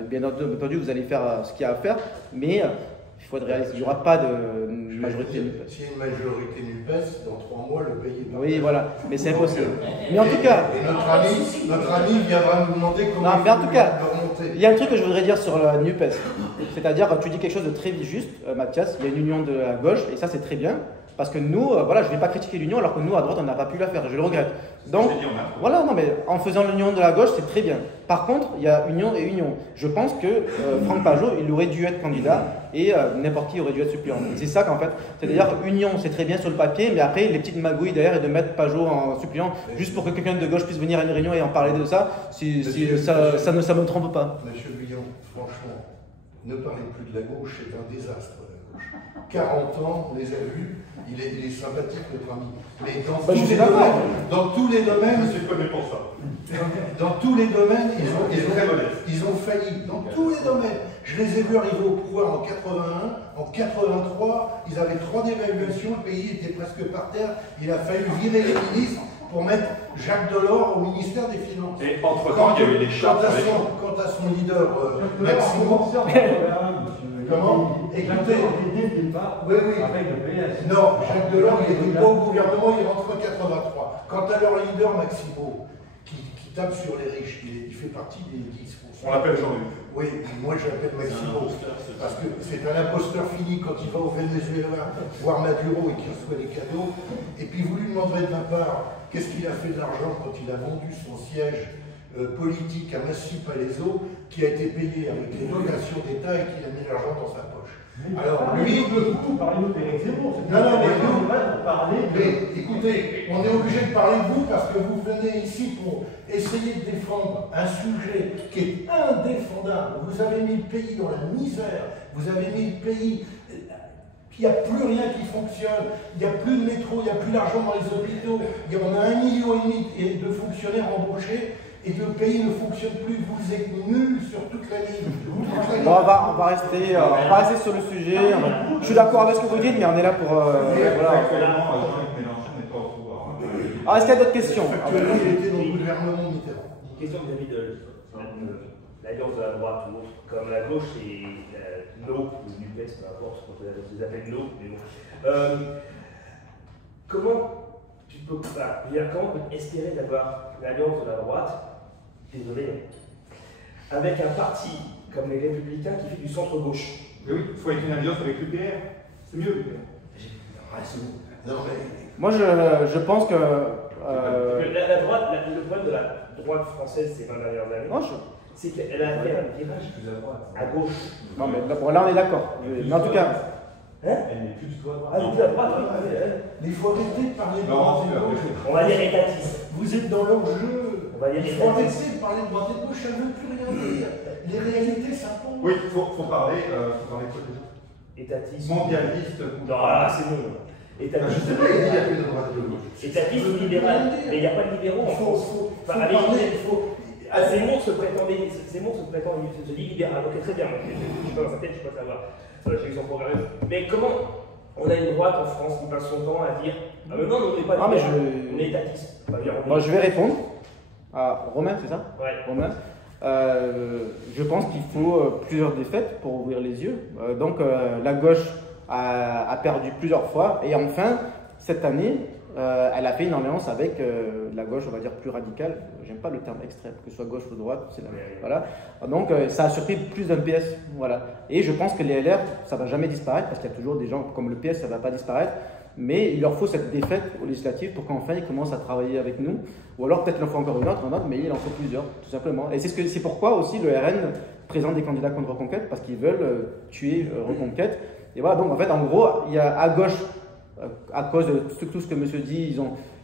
bien entendu, vous allez faire ce qu'il y a à faire, mais il faut être réaliste. Il n'y aura pas de majorité NUPES. S'il y a une majorité NUPES, dans 3 mois, le pays est pas. Oui, voilà, mais c'est impossible. Mais en tout cas. Et notre ami viendra nous demander comment. Non, mais en tout cas, remonter. il y a un truc que je voudrais dire sur la NUPES. C'est-à-dire, tu dis quelque chose de très juste, Mathias, il y a une union de la gauche, et ça, c'est très bien. Parce que nous, voilà, je ne vais pas critiquer l'union alors que nous, à droite, on n'a pas pu la faire, je le regrette. Donc, voilà, non, mais en faisant l'union de la gauche, c'est très bien. Par contre, il y a union et union. Je pense que Franck Pajot, il aurait dû être candidat et n'importe qui aurait dû être suppléant. C'est ça qu'en fait, c'est-à-dire union, c'est très bien sur le papier, mais après, les petites magouilles derrière et de mettre Pajot en suppléant juste pour que quelqu'un de gauche puisse venir à une réunion et en parler de ça, ça ne me trompe pas. Monsieur Guillon, franchement, ne parlez plus de la gauche, c'est un désastre. 40 ans, on les a vus, il est sympathique notre ami. Mais dans tous les domaines, je suis connu pour ça. Dans tous les domaines, ils ont failli. Dans tous les domaines. Je les ai vus arriver au pouvoir en 81, en 83, ils avaient 3 dévaluations, le pays était presque par terre. Il a fallu virer les ministres pour mettre Jacques Delors au ministère des Finances. Et entre-temps, il y a eu les chartes. Quant à son leader, Maximo. Comment? Écoutez, oui. Non, Jacques Delors, il n'était pas au gouvernement, il est rentré en 83. Quant à leur leader, Maximo, qui tape sur les riches, il fait partie des 10%. On l'appelle Jean-Luc. Oui, moi je l'appelle Maximo, parce que c'est un imposteur fini quand il va au Venezuela voir Maduro et qu'il reçoit des cadeaux. Et puis vous lui demanderez de ma part, qu'est-ce qu'il a fait de l'argent quand il a vendu son siège politique à Massy Palaiso, qui a été payé avec les donations d'État et qu'il a mis l'argent dans sa poche. Alors lui, on peut beaucoup parler de Pérez Zemmour. Non, mais écoutez, on est obligé de parler de vous parce que vous venez ici pour essayer de défendre un sujet qui est indéfendable. Vous avez mis le pays dans la misère, vous avez mis le pays. Il n'y a plus rien qui fonctionne, il n'y a plus de métro, il n'y a plus d'argent dans les hôpitaux, on a 1,5 million de fonctionnaires embauchés. Et le pays ne fonctionne plus, vous êtes nuls sur toute la ligne. Bon, on va rester sur le sujet. Je suis d'accord avec ce que vous dites, mais on est là pour. Voilà. Alors, est-ce qu'il y a d'autres questions? Actuellement, il était dans le gouvernement Mitterrand. Une question vis-à-vis de l'alliance de la droite ou autre. Comme la gauche et NO, ou NUPES, peu importe, je les appelle NO, mais bon. Comment tu peux espérer d'avoir une alliance de la droite? Désolé, avec un parti comme les Républicains qui fait du centre-gauche. Mais oui, il faut être une alliance avec l'UPR. C'est mieux l'UPR. Moi, je pense que. La droite, le problème de la droite française ces 20 dernières années, c'est qu'elle a fait un virage à gauche. Non, mais là, on est d'accord. Mais en tout cas. Elle n'est plus du tout à droite. Elle n'est plus à droite, mais il faut arrêter de parler de droite et de gauche. On va dire étatiste. Vous êtes dans leur jeu. On va dire il faut arrêter de parler de droite et de gauche, ça ne veut plus rien dire. Les réalités s'imposent. Oui, il faut parler quoi déjà? Étatiste. Mondialiste. Non, c'est bon. Je sais pas, il dit qu'il y a plus de droite et de gauche. Étatiste ou libéral. Mais il n'y a pas de libéraux en France. Zemmour se dit libéral. Ok, très bien. Je suis pas dans sa tête, je peux pas savoir. J'ai eu son programme. Mais comment on a une droite en France qui passe son temps à dire ah mais non, on n'est pas libéral, on est étatiste. Moi, je vais répondre à Romain, c'est ça? Ouais. Romain. Je pense qu'il faut plusieurs défaites pour ouvrir les yeux. Donc la gauche a perdu plusieurs fois et enfin cette année elle a fait une alliance avec la gauche, on va dire plus radicale. J'aime pas le terme extrême, que ce soit gauche ou droite, c'est la même. Voilà. Donc ça a surpris plus d'un PS. Voilà. Et je pense que les LR, ça va jamais disparaître parce qu'il y a toujours des gens comme le PS, ça va pas disparaître. Mais il leur faut cette défaite aux législatives pour qu'enfin ils commencent à travailler avec nous. Ou alors peut-être il en faut encore une autre, mais il en faut plusieurs, tout simplement. Et c'est pourquoi aussi le RN présente des candidats contre Reconquête, parce qu'ils veulent tuer Reconquête. Et voilà, donc en fait, en gros, il y a à gauche, à cause de tout ce que monsieur dit,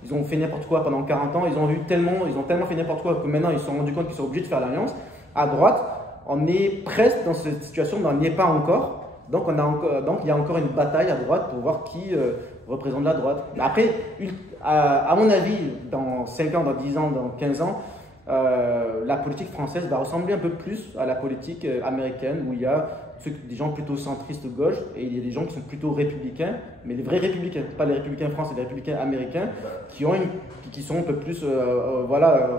ils ont fait n'importe quoi pendant 40 ans, ils ont tellement fait n'importe quoi que maintenant ils se sont rendus compte qu'ils sont obligés de faire l'alliance. À droite, on est presque dans cette situation, mais on n'y est pas encore. Donc il y a encore une bataille à droite pour voir qui représente la droite. Après, à mon avis, dans 5 ans, dans 10 ans, dans 15 ans, la politique française va ressembler un peu plus à la politique américaine, où il y a des gens plutôt centristes gauche et il y a des gens qui sont plutôt républicains, mais les vrais républicains, pas les républicains français, les républicains américains, qui sont un peu plus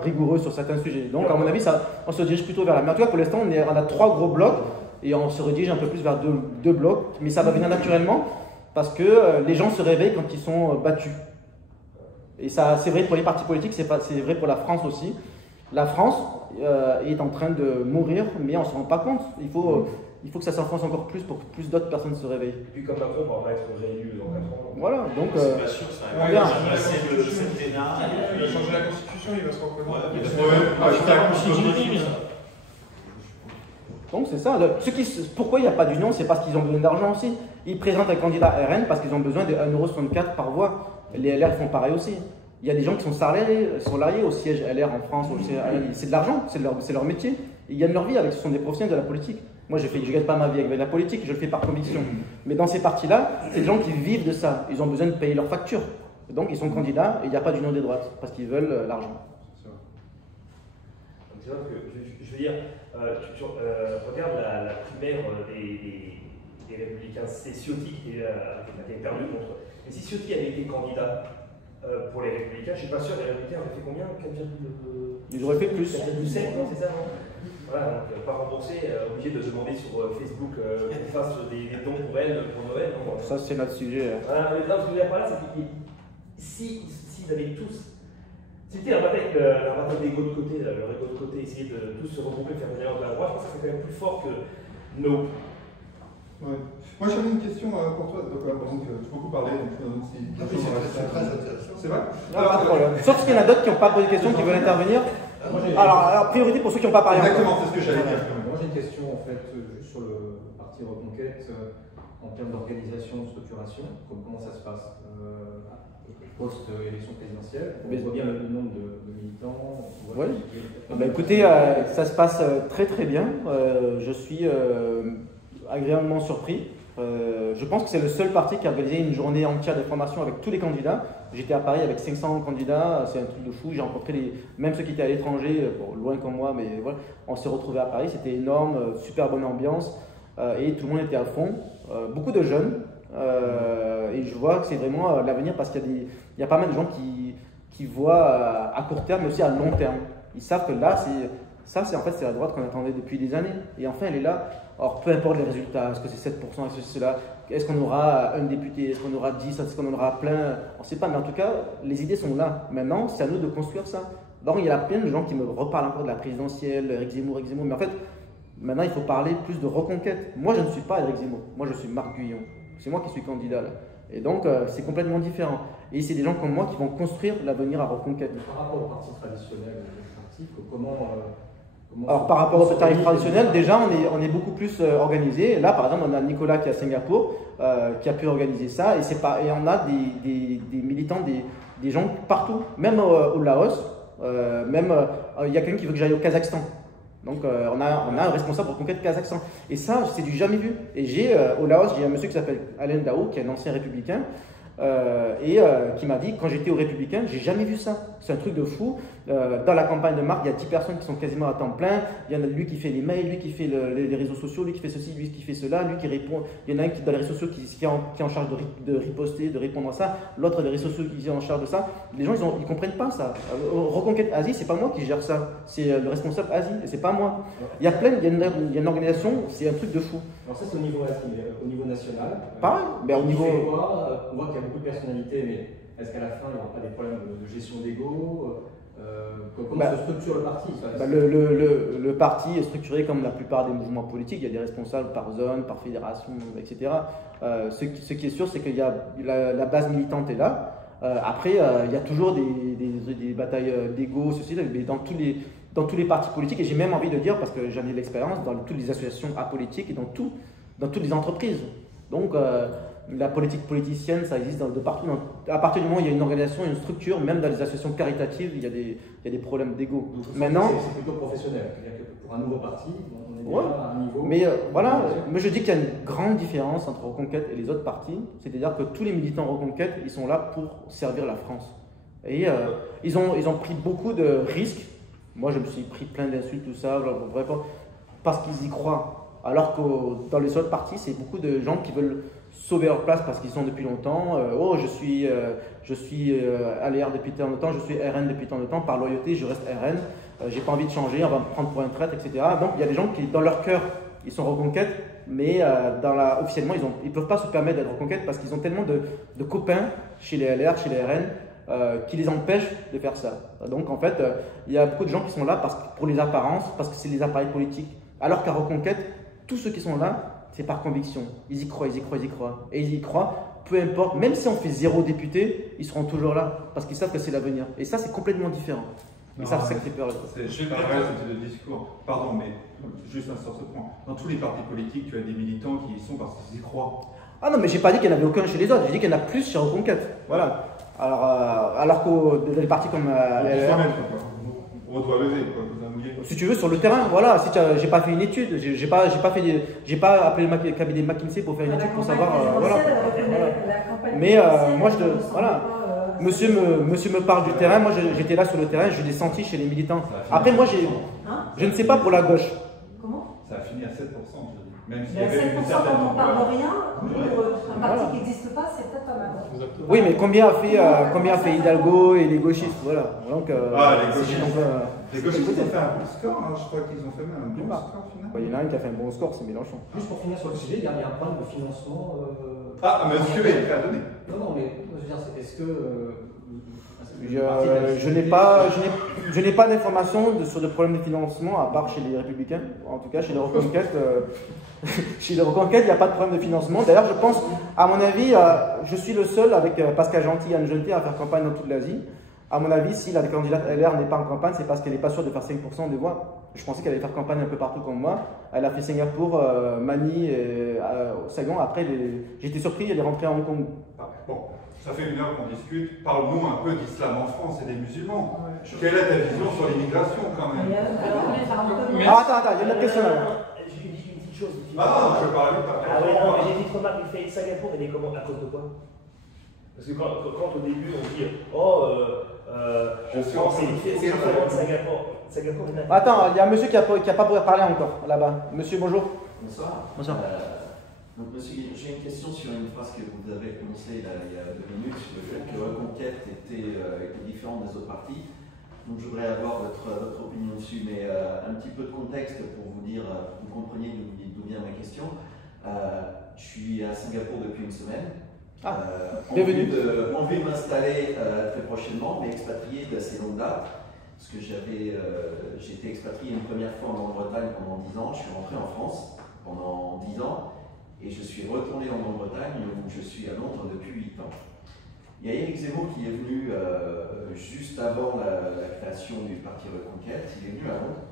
rigoureux sur certains sujets. Donc à mon avis, on se dirige plutôt vers la... Mais en tout cas, pour l'instant, on a 3 gros blocs et on se redirige un peu plus vers deux blocs, mais ça va venir naturellement parce que les gens se réveillent quand ils sont battus. Et ça, c'est vrai pour les partis politiques, c'est vrai pour la France aussi. La France est en train de mourir, mais on ne se rend pas compte. Il faut que ça s'enfonce encore plus pour que plus d'autres personnes se réveillent. Et puis comme Macron ne va pas être réélu dans 4 ans. Voilà, donc... c'est pas sûr, ça va passer le septennat. Il va changer la Constitution, il va se représenter. Donc c'est ça. Pourquoi il n'y a pas d'union? C'est parce qu'ils ont besoin d'argent aussi. Ils présentent un candidat RN parce qu'ils ont besoin de 1,64 € par voix. Les LR font pareil aussi. Il y a des gens qui sont salariés au siège LR en France. C'est de l'argent, c'est leur métier. Ils gagnent leur vie avec, ce sont des professionnels de la politique. Moi, je ne gagne pas ma vie avec la politique, je le fais par conviction. Mais dans ces partis-là, c'est des gens qui vivent de ça. Ils ont besoin de payer leurs factures. Donc, ils sont candidats et il n'y a pas d'union des droites parce qu'ils veulent l'argent. C'est vrai que je veux dire, regarde la primaire des Républicains, c'est Ciotti qui a perdu contre. Mais si Ciotti avait été candidat pour les Républicains, je ne suis pas sûr, les Républicains auraient fait combien 4,2. Ils auraient fait plus. 4,7, non, c'est ça, non? Voilà, donc pas remboursé, obligé de demander sur Facebook qu'on fasse des dons pour elle, pour Noël. Non, ça, c'est notre sujet. Voilà, mais là, ce que je veux dire par là, c'est que s'ils avaient tous. C'était la bataille d'ego de côté, leur ego de côté, essayer de tous se regrouper, faire une alliance de la droite, je pense que c'est quand même plus fort que nos. Ouais. Moi j'avais une question pour toi, donc j'ai beaucoup parlé, donc c'est très intéressant. C'est vrai? Pas de problème. Sauf qu'il y en a d'autres qui n'ont pas posé de questions, qui veulent intervenir. Alors, priorité pour ceux qui n'ont pas parlé. Exactement, c'est ce que j'allais dire. Moi j'ai une question en fait, juste sur le parti Reconquête, en termes d'organisation, de structuration, comment ça se passe post-élection présidentielle? On voit bien le nombre de militants. Oui. Bah, écoutez, ça se passe très très bien. Je suis agréablement surpris. Je pense que c'est le seul parti qui a organisé une journée entière de formation avec tous les candidats. J'étais à Paris avec 500 candidats, c'est un truc de fou. J'ai rencontré même ceux qui étaient à l'étranger, loin comme moi, mais voilà. On s'est retrouvés à Paris, c'était énorme, super bonne ambiance et tout le monde était à fond. Beaucoup de jeunes et je vois que c'est vraiment l'avenir parce qu'il y a pas mal de gens qui voient à court terme mais aussi à long terme. Ils savent que là, c'est en fait c'est la droite qu'on attendait depuis des années et enfin elle est là. Alors peu importe les résultats, est-ce que c'est 7%, est-ce que c'est cela, est-ce qu'on aura un député, est-ce qu'on aura 10, est-ce qu'on en aura plein, on ne sait pas, mais en tout cas les idées sont là. Maintenant c'est à nous de construire ça. Donc il y a plein de gens qui me reparlent encore de la présidentielle, Éric Zemmour, mais en fait maintenant il faut parler plus de reconquête. Moi je ne suis pas Éric Zemmour, moi je suis Marc Guyon, c'est moi qui suis candidat là. Et donc c'est complètement différent. Et c'est des gens comme moi qui vont construire l'avenir à reconquête. Par rapport au parti traditionnel, alors par rapport au tarif traditionnel, déjà on est beaucoup plus organisé. Là par exemple on a Nicolas qui est à Singapour qui a pu organiser ça et on a des militants, des gens partout, même au Laos, même il y a quelqu'un qui veut que j'aille au Kazakhstan. Donc on a un responsable pour Reconquête Kazakhstan. Et ça c'est du jamais vu. Et au Laos j'ai un monsieur qui s'appelle Alain Dao qui est un ancien républicain. Qui m'a dit quand j'étais au Républicain, j'ai jamais vu ça. C'est un truc de fou. Dans la campagne de Marc, il y a 10 personnes qui sont quasiment à temps plein. Il y en a lui qui fait les mails, lui qui fait les réseaux sociaux, lui qui fait ceci, lui qui fait cela, lui qui répond. Il y en a un qui dans les réseaux sociaux qui est en charge de riposter, de répondre à ça. L'autre des réseaux sociaux qui est en charge de ça. Les gens ils comprennent pas ça. Reconquête Asie, c'est pas moi qui gère ça. C'est le responsable Asie et c'est pas moi. Il y a une organisation, c'est un truc de fou. Alors ça c'est au niveau national. Pareil, mais au niveau. On voit qu'il y a beaucoup de personnalités, mais est-ce qu'à la fin il n'y aura pas des problèmes de gestion d'ego? Comment se structure le parti? Le parti est structuré comme la plupart des mouvements politiques. Il y a des responsables par zone, par fédération, etc. Ce qui est sûr, c'est qu'il y a la base militante est là. Après, il y a toujours des batailles d'ego, ceci, mais dans tous les partis politiques. Et j'ai même envie de dire, parce que j'en ai l'expérience, dans toutes les associations apolitiques et dans toutes les entreprises. Donc, la politique politicienne, ça existe de partout. À partir du moment où il y a une organisation, une structure, même dans les associations caritatives, il y a des problèmes d'ego. Maintenant, c'est plutôt professionnel. Pour un nouveau parti, on est déjà à un niveau. Mais voilà, moi je dis qu'il y a une grande différence entre Reconquête et les autres partis. C'est-à-dire que tous les militants Reconquête, ils sont là pour servir la France. Et ils ont pris beaucoup de risques. Moi, je me suis pris plein d'insultes, tout ça, parce qu'ils y croient. Alors que dans les autres partis, c'est beaucoup de gens qui veulent sauver leur place parce qu'ils sont depuis longtemps. Je suis à l'ER depuis tant de temps, je suis RN depuis tant de temps, par loyauté, je reste RN. J'ai pas envie de changer, on va me prendre pour un traître, etc. Donc il y a des gens qui, dans leur cœur, ils sont Reconquête, mais officiellement, ils ne peuvent pas se permettre d'être Reconquête parce qu'ils ont tellement de copains chez les LR, chez les RN, qui les empêchent de faire ça. Donc en fait, il y a beaucoup de gens qui sont là pour les apparences, parce que c'est les appareils politiques. Alors qu'à Reconquête, tous ceux qui sont là, c'est par conviction. Ils y croient, ils y croient, ils y croient. Et ils y croient, peu importe, même si on fait 0 député, ils seront toujours là, parce qu'ils savent que c'est l'avenir. Et ça, c'est complètement différent. Et ça, c'est que peur. C'est pas vrai, c'était le discours. Pardon, mais juste sur ce point. Dans tous les partis politiques, tu as des militants qui y sont parce qu'ils y croient. Ah non, mais j'ai pas dit qu'il n'y en avait aucun chez les autres, j'ai dit qu'il y en a plus chez Reconquête. Voilà. Alors que les partis comme on doit lever, quoi. Si tu veux, sur le terrain, voilà. Si j'ai pas fait une étude, j'ai pas appelé le cabinet McKinsey pour faire une étude pour savoir, voilà. Mais moi, voilà. monsieur me parle du terrain, moi j'étais là sur le terrain, je l'ai senti chez les militants. Après moi je ne sais pas pour la gauche. Comment? Ça a fini à 7%, je dis. Même s'il y Mais à avait 7% une certaine quand on parle de rien, un parti Voilà. qui n'existe pas, c'est peut-être pas mal. Oui, mais combien a fait Hidalgo et les gauchistes, voilà. Donc, les gauchistes. donc, Les gauchistes ont fait un bon score, hein. Je crois qu'ils ont fait même un bon score final. il y en a un qui a fait un bon score, c'est Mélenchon. Juste pour finir sur le sujet, il y a un problème de financement. Ah, monsieur est prêt à donner. Non, mais je veux dire, est-ce que. Je n'ai pas d'informations sur des problèmes de financement, à part chez les Républicains. En tout cas, chez les Reconquêtes, chez les Reconquêtes, il n'y a pas de problème de financement. D'ailleurs, je pense, à mon avis, je suis le seul avec Pascal Gentil et Anne Gentil à faire campagne dans toute l'Asie. À mon avis, si la candidate LR n'est pas en campagne, c'est parce qu'elle n'est pas sûre de faire 5% des voix. Je pensais qu'elle allait faire campagne un peu partout comme moi. Elle a fait Singapour, Manille, et Saigon. Après, j'étais surpris, elle est rentrée à Hong Kong. Bon, ça fait une heure qu'on discute. Parle-nous un peu d'islam en France et des musulmans. Quelle est ta vision sur l'immigration quand même? Attends, il y a une autre question là. J'ai une petite chose. Ah, je parle pas. Ah oui, non, mais j'ai dit trop mal, il fait Singapour, elle est comment? À cause de quoi? Parce que quand au début on dit France c'est différent de Singapour. Singapour est Attends, il y a un monsieur qui n'a pas parlé encore là-bas. Monsieur, bonjour. Bonsoir. Bonsoir. Donc, monsieur, j'ai une question sur une phrase que vous avez prononcée là, il y a 2 minutes, sur le fait que Reconquête était différente des autres partis. Donc je voudrais avoir votre opinion dessus, mais un petit peu de contexte pour vous dire, pour que vous compreniez d'où vient ma question. Je suis à Singapour depuis une semaine. Bienvenue. Envie de m'installer très prochainement, mais expatrié d'assez longue date. Parce que j'ai été expatrié une première fois en Grande-Bretagne pendant 10 ans. Je suis rentré en France pendant 10 ans. Et je suis retourné en Grande-Bretagne où je suis à Londres depuis 8 ans. Il y a Éric Zemmour qui est venu juste avant la création du parti Reconquête, il est venu à Londres.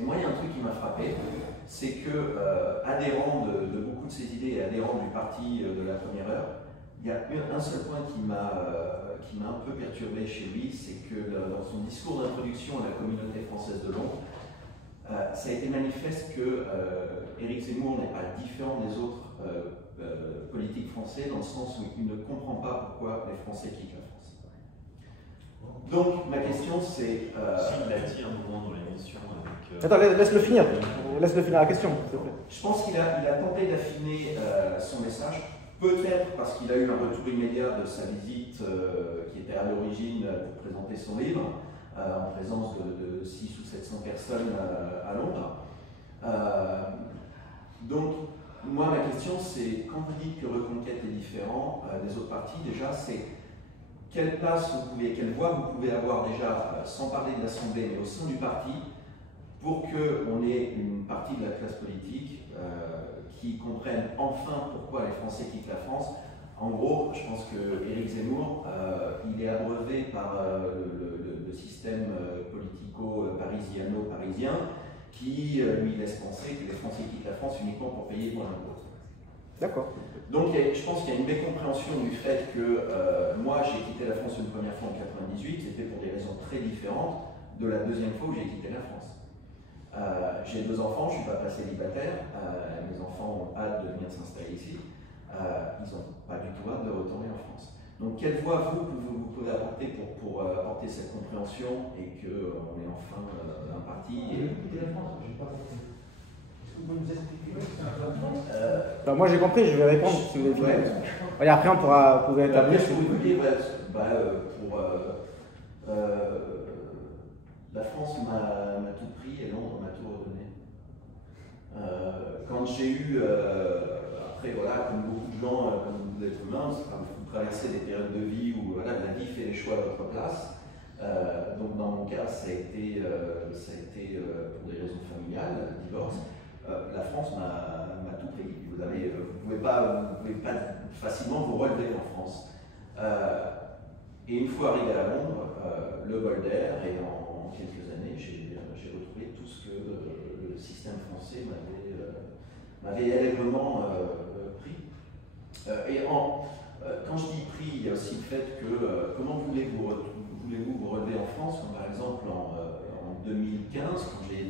Et moi, il y a un truc qui m'a frappé, c'est que, adhérent de beaucoup de ses idées et adhérent du parti de la première heure, il y a un seul point qui m'a un peu perturbé chez lui, c'est que dans son discours d'introduction à la communauté française de Londres, ça a été manifeste que Éric Zemmour n'est pas différent des autres politiques français dans le sens où il ne comprend pas pourquoi les Français quittent la France. Donc ma question c'est... S'il a dit un moment dans l'émission avec... Attends, laisse-le finir. Laisse-le finir la question, s'il te plaît. Je pense qu'il a tenté d'affiner son message, peut-être parce qu'il a eu un retour immédiat de sa visite qui était à l'origine pour présenter son livre, en présence de 600 ou 700 personnes à Londres. Donc, moi, ma question, c'est, quand vous dites que Reconquête est différent des autres partis, déjà, c'est quelle place vous pouvez, quelle voix vous pouvez avoir déjà, sans parler de l'Assemblée, mais au sein du parti, pour qu'on ait une partie de la classe politique qui comprenne enfin pourquoi les Français quittent la France. En gros, je pense que Éric Zemmour, il est abreuvé par le système politico-parisiano-parisien qui lui laisse penser que les Français quittent la France uniquement pour payer pour l'impôt. D'accord. Donc je pense qu'il y a une mécompréhension du fait que moi j'ai quitté la France une première fois en 98, c'était pour des raisons très différentes de la deuxième fois où j'ai quitté la France. J'ai 2 enfants, je ne suis pas célibataire, mes enfants ont hâte de venir s'installer ici. Ils n'ont pas du tout hâte de retourner en France. Donc, quelle voix vous pouvez apporter pour apporter cette compréhension et qu'on ait enfin un parti Quitter la France, je n'ai pas compris. Est-ce que vous pouvez nous expliquer moi j'ai compris, je vais répondre si vous voulez. Et après, on pourra établir. Qu'est-ce que vous voulez la France m'a tout pris et Londres m'a tout redonné. Quand j'ai eu. Après, voilà, comme beaucoup de gens, comme vous êtes humains, vous traversez des périodes de vie où voilà, la vie fait les choix à votre place. Donc, dans mon cas, ça a été pour des raisons familiales, divorce. La France m'a tout pris. Vous pouvez pas facilement vous relever en France. Et une fois arrivé à Londres, le bol d'air, et en quelques années, j'ai retrouvé tout ce que le système français m'avait allègrement pris. Quand je dis pris, il y a aussi le fait que comment voulez-vous vous relever en France, comme par exemple en 2015,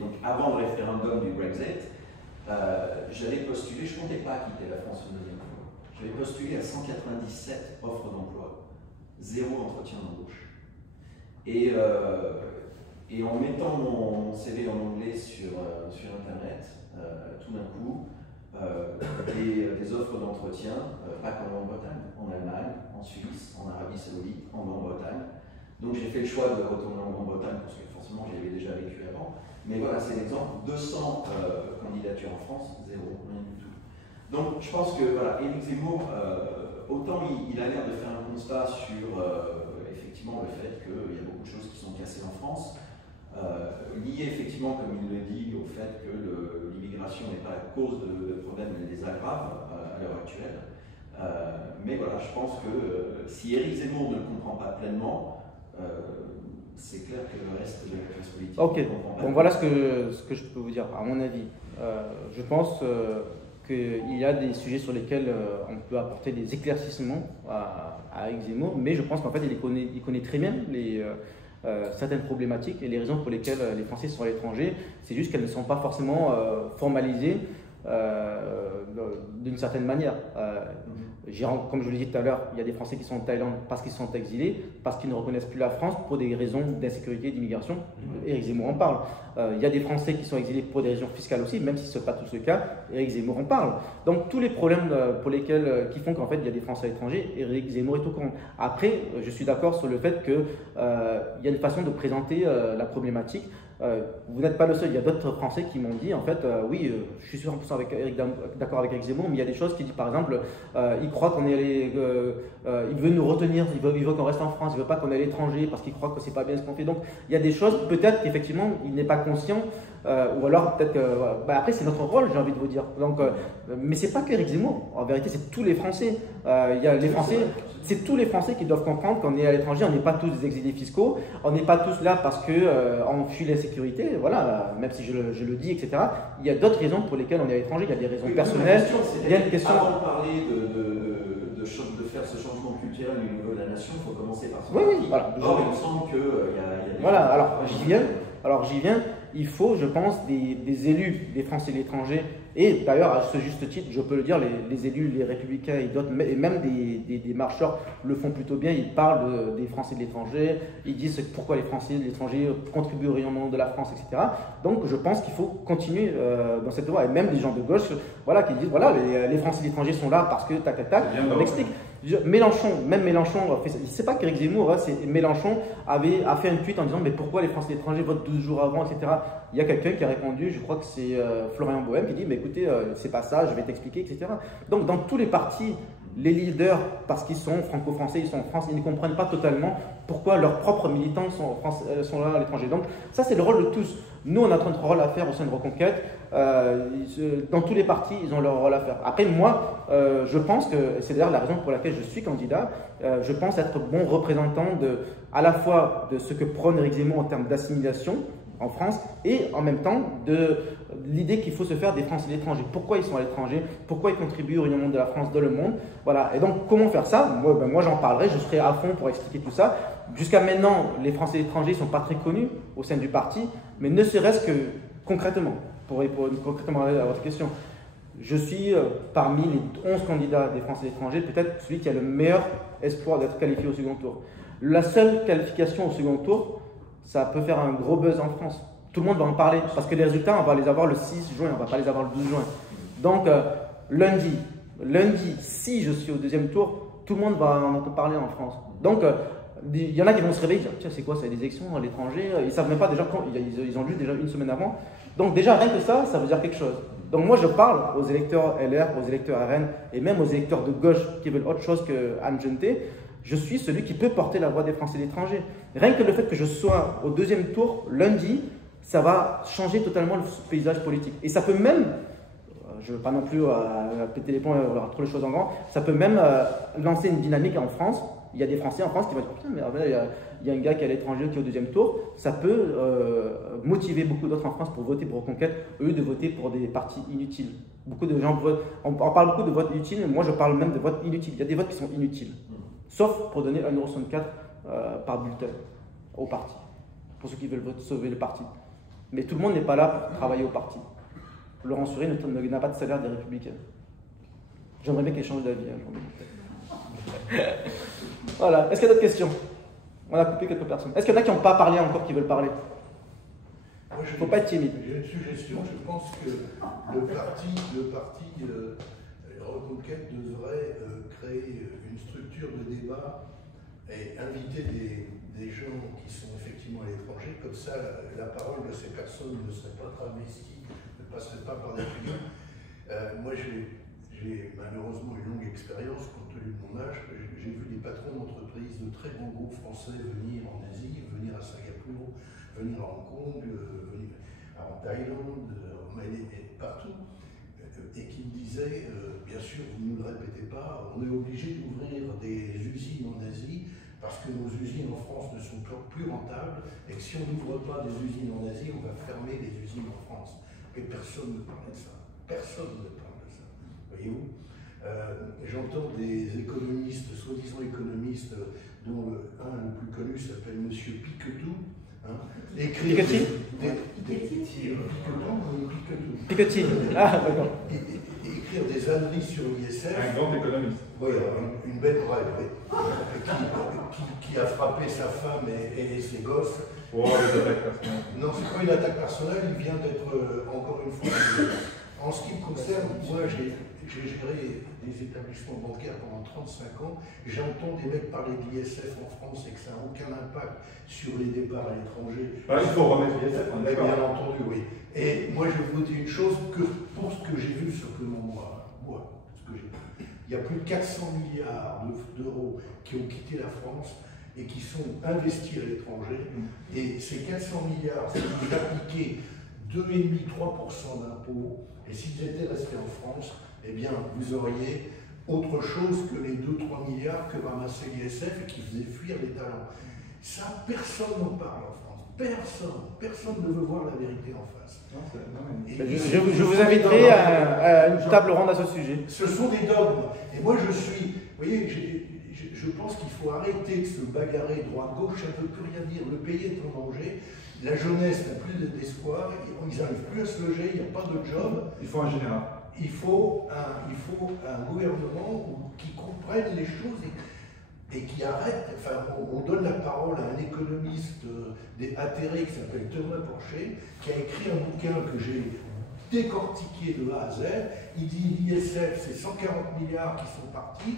donc avant le référendum du Brexit, j'avais postulé, je ne comptais pas quitter la France une deuxième fois. J'avais postulé à 197 offres d'emploi. 0 entretien d'embauche. Et en mettant mon CV en anglais sur Internet, tout d'un coup, des offres d'entretien, pas qu'en Grande-Bretagne, en Allemagne, en Suisse, en Arabie Saoudite, en Grande-Bretagne. Donc j'ai fait le choix de retourner en Grande-Bretagne parce que forcément j'y avais déjà vécu avant. Mais voilà, c'est l'exemple. 200 candidatures en France, 0, rien du tout. Donc je pense que voilà, Éric Zemmour, autant il a l'air de faire un constat sur effectivement le fait qu'il y a beaucoup de choses qui sont cassées en France, liées effectivement, comme il le dit, au fait que l'immigration n'est pas la cause de problèmes, elle les aggrave à l'heure actuelle. Mais voilà, je pense que si Éric Zemmour ne le comprend pas pleinement, c'est clair que le reste de la classe politique. Ok, donc voilà ce que je peux vous dire, à mon avis. Je pense qu'il y a des sujets sur lesquels on peut apporter des éclaircissements à Éric Zemmour, mais je pense qu'en fait il connaît très bien certaines problématiques et les raisons pour lesquelles les Français sont à l'étranger. C'est juste qu'elles ne sont pas forcément formalisées d'une certaine manière. Comme je le disais tout à l'heure, il y a des Français qui sont en Thaïlande parce qu'ils sont exilés, parce qu'ils ne reconnaissent plus la France pour des raisons d'insécurité et d'immigration. Éric Zemmour en parle. Il y a des Français qui sont exilés pour des raisons fiscales aussi, même si ce n'est pas tous le cas, Éric Zemmour en parle. Donc tous les problèmes qui font qu'en fait il y a des Français à l'étranger, Éric Zemmour est au courant. Après, je suis d'accord sur le fait qu'il y a une façon de présenter la problématique. Vous n'êtes pas le seul, il y a d'autres Français qui m'ont dit en fait oui, je suis 100% d'accord avec Éric Zemmour, mais il y a des choses qui disent par exemple il croit qu'on est allé, il veut nous retenir, il veut qu'on reste en France, il veut pas qu'on est à l'étranger parce qu'il croit que c'est pas bien ce qu'on fait. Donc il y a des choses peut-être qu'effectivement il n'est pas conscient, ou alors peut-être que après c'est notre rôle, j'ai envie de vous dire. Donc mais c'est pas qu'Éric Zemmour, en vérité c'est tous les Français. Il y a les Français, c'est tous les Français qui doivent comprendre qu'on est à l'étranger, on n'est pas tous des exilés fiscaux, on n'est pas tous là parce qu'on fuit l'insécurité, voilà, même si je le dis, etc. Il y a d'autres raisons pour lesquelles on est à l'étranger, il y a des raisons personnelles. Il y a une question. Avant de parler de faire ce changement culturel au niveau de la nation, il faut commencer par son parti. Oui, voilà. Or, il me semble qu'il y a des voilà, alors j'y viens. Il faut, je pense, des élus, des Français de l'étranger, et d'ailleurs, à ce juste titre, je peux le dire, les élus, les Républicains et d'autres, et même des marcheurs le font plutôt bien. Ils parlent des Français de l'étranger, ils disent pourquoi les Français de l'étranger contribuent au rayonnement de la France, etc. Donc, je pense qu'il faut continuer dans cette voie. Et même des gens de gauche, voilà, qui disent voilà, les Français de l'étranger sont là parce que tac, on explique. Mélenchon, c'est pas qu'Éric Zemmour, hein, Mélenchon a fait un tweet en disant mais pourquoi les Français de l'étranger votent 12 jours avant, etc. Il y a quelqu'un qui a répondu, je crois que c'est Florian Bohème, qui dit mais écoutez, c'est pas ça, je vais t'expliquer, etc. Donc dans tous les partis, les leaders, parce qu'ils sont franco-français, ils sont en France, ils ne comprennent pas totalement pourquoi leurs propres militants sont là à l'étranger. Donc ça c'est le rôle de tous. Nous on a notre rôle à faire au sein de Reconquête. Dans tous les partis, ils ont leur rôle à faire. Après moi, je pense que, c'est d'ailleurs la raison pour laquelle je suis candidat, je pense être bon représentant à la fois de ce que prône Éric Zemmour en termes d'assimilation en France et en même temps de l'idée qu'il faut se faire des Français de l'étranger. Pourquoi ils sont à l'étranger? Pourquoi ils contribuent au rayonnement de la France dans le monde? Voilà. Et donc comment faire ça? Moi j'en parlerai, je serai à fond pour expliquer tout ça. Jusqu'à maintenant, les Français de l'étranger ne sont pas très connus au sein du parti, mais ne serait-ce que concrètement, pour répondre concrètement à votre question, je suis parmi les 11 candidats des Français de l'étranger, peut-être celui qui a le meilleur espoir d'être qualifié au second tour. La seule qualification au second tour, ça peut faire un gros buzz en France. Tout le monde va en parler, parce que les résultats, on va les avoir le 6 juin, on ne va pas les avoir le 12 juin. Donc, lundi, si je suis au deuxième tour, tout le monde va en entendre parler en France. Donc, il y en a qui vont se réveiller et dire tiens, c'est quoi, c'est des élections à l'étranger? Ils ne savent même pas déjà quand, ils ont lu déjà une semaine avant. Donc, déjà, rien que ça veut dire quelque chose. Donc, moi, je parle aux électeurs LR, aux électeurs RN et même aux électeurs de gauche qui veulent autre chose que Anne Genté. Je suis celui qui peut porter la voix des Français de l'étranger. Rien que le fait que je sois au deuxième tour, lundi, ça va changer totalement le paysage politique. Et ça peut même, je ne veux pas non plus péter les plombs et avoir trop les choses en grand, ça peut même lancer une dynamique en France. Il y a des Français en France qui vont dire putain, mais il y a un gars qui est à l'étranger qui est au deuxième tour. Ça peut motiver beaucoup d'autres en France pour voter pour Reconquête, eux de voter pour des partis inutiles. Beaucoup de gens votent, on parle beaucoup de votes utiles, mais moi je parle même de votes inutiles. Il y a des votes qui sont inutiles. Sauf pour donner 1,64 € par bulletin au parti, pour ceux qui veulent sauver le parti. Mais tout le monde n'est pas là pour travailler au parti. Laurent Suret n'a pas de salaire des Républicains. J'aimerais bien qu'il change d'avis. Voilà. Est-ce qu'il y a d'autres questions? On a coupé quelques personnes. Est-ce qu'il y en a qui n'ont pas parlé encore, qui veulent parler? Il ne faut pas être timide. J'ai une suggestion. Je pense que le parti Reconquête devrait créer une structure de débat et inviter des gens qui sont effectivement à l'étranger. Comme ça, la parole de ces personnes ne serait pas travestie, ne passerait pas par des tuyaux. Moi, j'ai malheureusement une longue expérience compte tenu de mon âge. J'ai vu des patrons d'entreprises de très grands groupes français venir en Asie, venir à Singapour, venir à Hong Kong, venir en Thaïlande, et partout, et qui me disaient, bien sûr, vous ne le répétez pas, on est obligé d'ouvrir des usines en Asie parce que nos usines en France ne sont plus rentables et que si on n'ouvre pas des usines en Asie, on va fermer les usines en France. Et personne ne parle de ça. Personne ne parle de ça. Voyez-vous, j'entends des économistes, soi-disant économistes, dont le plus connu s'appelle M. Piquetou, écrire Piketty. Ah, d'accord. Écrire des âneries sur l'ISF. Un grand économiste. Oui, une belle brève, oui. Qui a frappé sa femme et ses gosses. Oh, les attaques personnelles. Non, c'est pas une attaque personnelle, il vient d'être, encore une fois, en ce qui me concerne, moi j'ai géré des établissements bancaires pendant 35 ans, j'entends des mecs parler de l'ISF en France et que ça n'a aucun impact sur les départs à l'étranger. Il faut remettre l'ISF, on est d'accord. Bien entendu, oui. Et moi je vais vous dire une chose, que pour ce que j'ai vu simplement ce que j'ai vu, il y a plus de 400 milliards d'euros qui ont quitté la France et qui sont investis à l'étranger. Et ces 400 milliards, si vous appliquez 2,5-3% d'impôts, et s'ils étaient restés en France, eh bien, vous auriez autre chose que les 2-3 milliards que ramassait l'ISF et qui faisait fuir les talents. Ça, personne n'en parle en France. Personne ne veut voir la vérité en face. Je vous inviterai à une table ronde à ce sujet. Ce sont des dogmes. Et moi, vous voyez, je pense qu'il faut arrêter de se bagarrer droite-gauche, ça ne peut plus rien dire. Le pays est en danger. La jeunesse n'a plus d'espoir, ils n'arrivent plus à se loger, il n'y a pas de job. Il faut un général. Il faut un gouvernement qui comprenne les choses et qui arrête. Enfin, on donne la parole à un économiste atterré qui s'appelle Thomas Porcher, qui a écrit un bouquin que j'ai décortiqué de A à Z. Il dit l'ISF, c'est 140 milliards qui sont partis,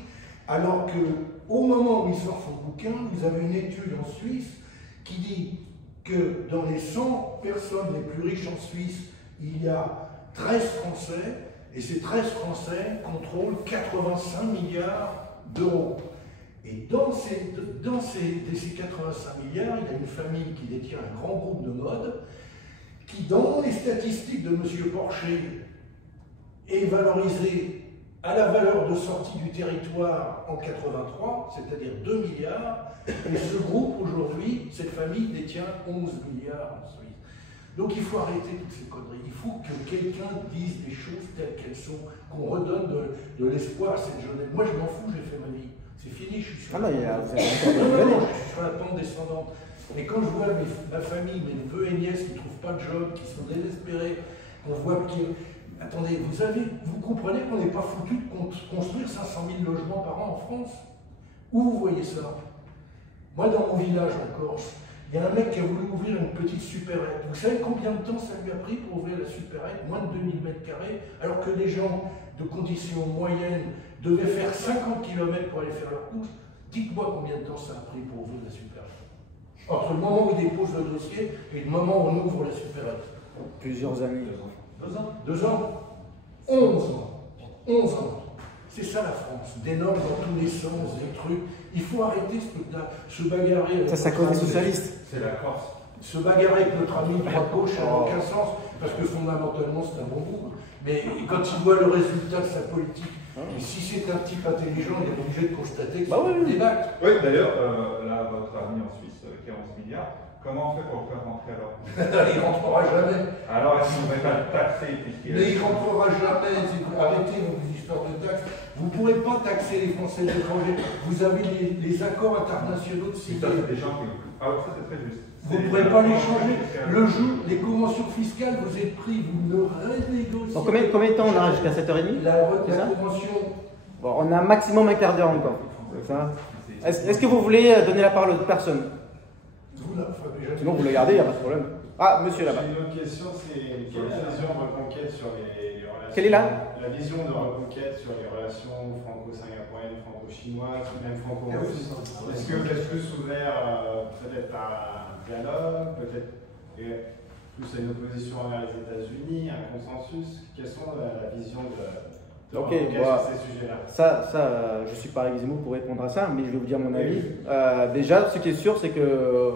alors qu'au moment où il sort son bouquin, vous avez une étude en Suisse qui dit que dans les 100 personnes les plus riches en Suisse, il y a 13 Français, et ces 13 Français contrôlent 85 milliards d'euros. Et dans ces 85 milliards, il y a une famille qui détient un grand groupe de mode, qui, dans les statistiques de M. Porcher, est valorisé à la valeur de sortie du territoire en 83, c'est-à-dire 2 milliards, et ce groupe aujourd'hui, cette famille détient 11 milliards en Suisse. Donc il faut arrêter toutes ces conneries, il faut que quelqu'un dise les choses telles qu'elles sont, qu'on redonne de l'espoir à cette jeunesse. Moi je m'en fous, j'ai fait ma vie, c'est fini, je suis sur je suis sur la pente descendante. Mais quand je vois ma famille, mes neveux et nièces qui ne trouvent pas de job, qui sont désespérés, qu'on voit qu'ils... Attendez, vous comprenez qu'on n'est pas foutu de construire 500 000 logements par an en France? Où vous voyez ça? Moi, dans mon village en Corse, il y a un mec qui a voulu ouvrir une petite supérette. Vous savez combien de temps ça lui a pris pour ouvrir la supérette? Moins de 2000 m², alors que les gens de conditions moyennes devaient faire 50 km pour aller faire leurs courses. Dites-moi combien de temps ça a pris pour ouvrir la supérette. Entre le moment où ils déposent le dossier et le moment où on ouvre la supérette. Plusieurs années. 2 ans. 2 ans. 11 ans. 11 ans. C'est ça la France. Des normes dans tous les sens, des trucs. Il faut arrêter ce truc-là. Se bagarrer avec... Ça, c'est à cause des socialistes. C'est la Corse. Se bagarrer avec notre ami droite-gauche, ça n'a aucun sens. Parce que fondamentalement, c'est un bon goût. Mais quand il voit le résultat de sa politique, et si c'est un type intelligent, il est obligé de constater que c'est des bacs. Oui, d'ailleurs, là, votre ami en Suisse, qui a 11 milliards, comment on fait pour le faire rentrer alors? Il ne rentrera jamais. Alors, est-ce qu'on ne va pas le taxer? Mais il ne rentrera jamais. Arrêtez vos histoires de taxes. Vous ne pourrez pas taxer les Français de l'étranger. Vous avez les accords internationaux de signer. Ça, c'est des gens qui... Alors, ça, c'est très juste. Vous ne pourrez pas les changer. Le jour, les conventions fiscales, vous êtes pris, vous ne renégociez pas. Combien de temps on a jusqu'à 7h30? La convention. Bon, on a un maximum un quart d'heure encore. Est-ce que vous voulez donner la parole à d'autres personnes? Sinon, vous le gardez, il n'y a pas de problème. Ah, monsieur là-bas. J'ai une autre question, c'est quelle est la vision de Reconquête sur les relations... Quelle est la vision de Reconquête sur les relations franco-singapouriennes, franco-chinoises, même franco-russes? Est-ce que vous êtes plus ouvert peut-être à un dialogue, peut-être plus à une opposition envers les États-Unis, un consensus? Quelles sont la vision de Reconquête sur ces sujets-là? Je ne suis pas Eric Zemmour pour répondre à ça, mais je vais vous dire mon avis. Déjà, ce qui est sûr, c'est que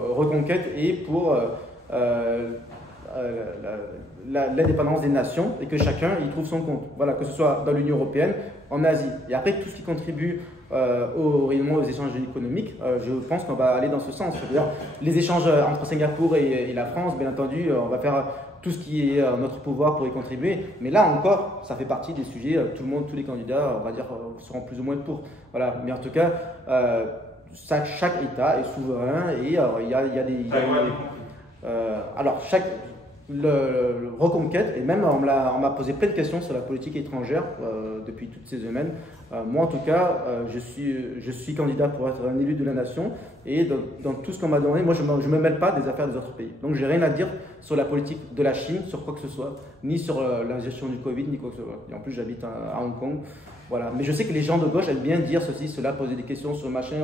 Reconquête est pour l'indépendance des nations et que chacun y trouve son compte. Voilà, que ce soit dans l'Union européenne, en Asie. Et après, tout ce qui contribue au rayonnement, aux échanges économiques, je pense qu'on va aller dans ce sens. C'est-à-dire, les échanges entre Singapour et la France, bien entendu, on va faire tout ce qui est notre pouvoir pour y contribuer. Mais là encore, ça fait partie des sujets, tous les candidats, on va dire, seront plus ou moins pour. Voilà. Mais en tout cas, chaque État est souverain et il y a des... alors, le Reconquête, et même on m'a posé plein de questions sur la politique étrangère depuis toutes ces semaines. Moi, en tout cas, je suis candidat pour être un élu de la nation, et dans tout ce qu'on m'a donné, moi, je ne me mêle pas des affaires des autres pays. Donc, j'ai rien à dire sur la politique de la Chine, sur quoi que ce soit, ni sur la gestion du Covid, ni quoi que ce soit. Et en plus, j'habite à Hong Kong. Voilà. Mais je sais que les gens de gauche aiment bien dire ceci, cela, poser des questions sur machin,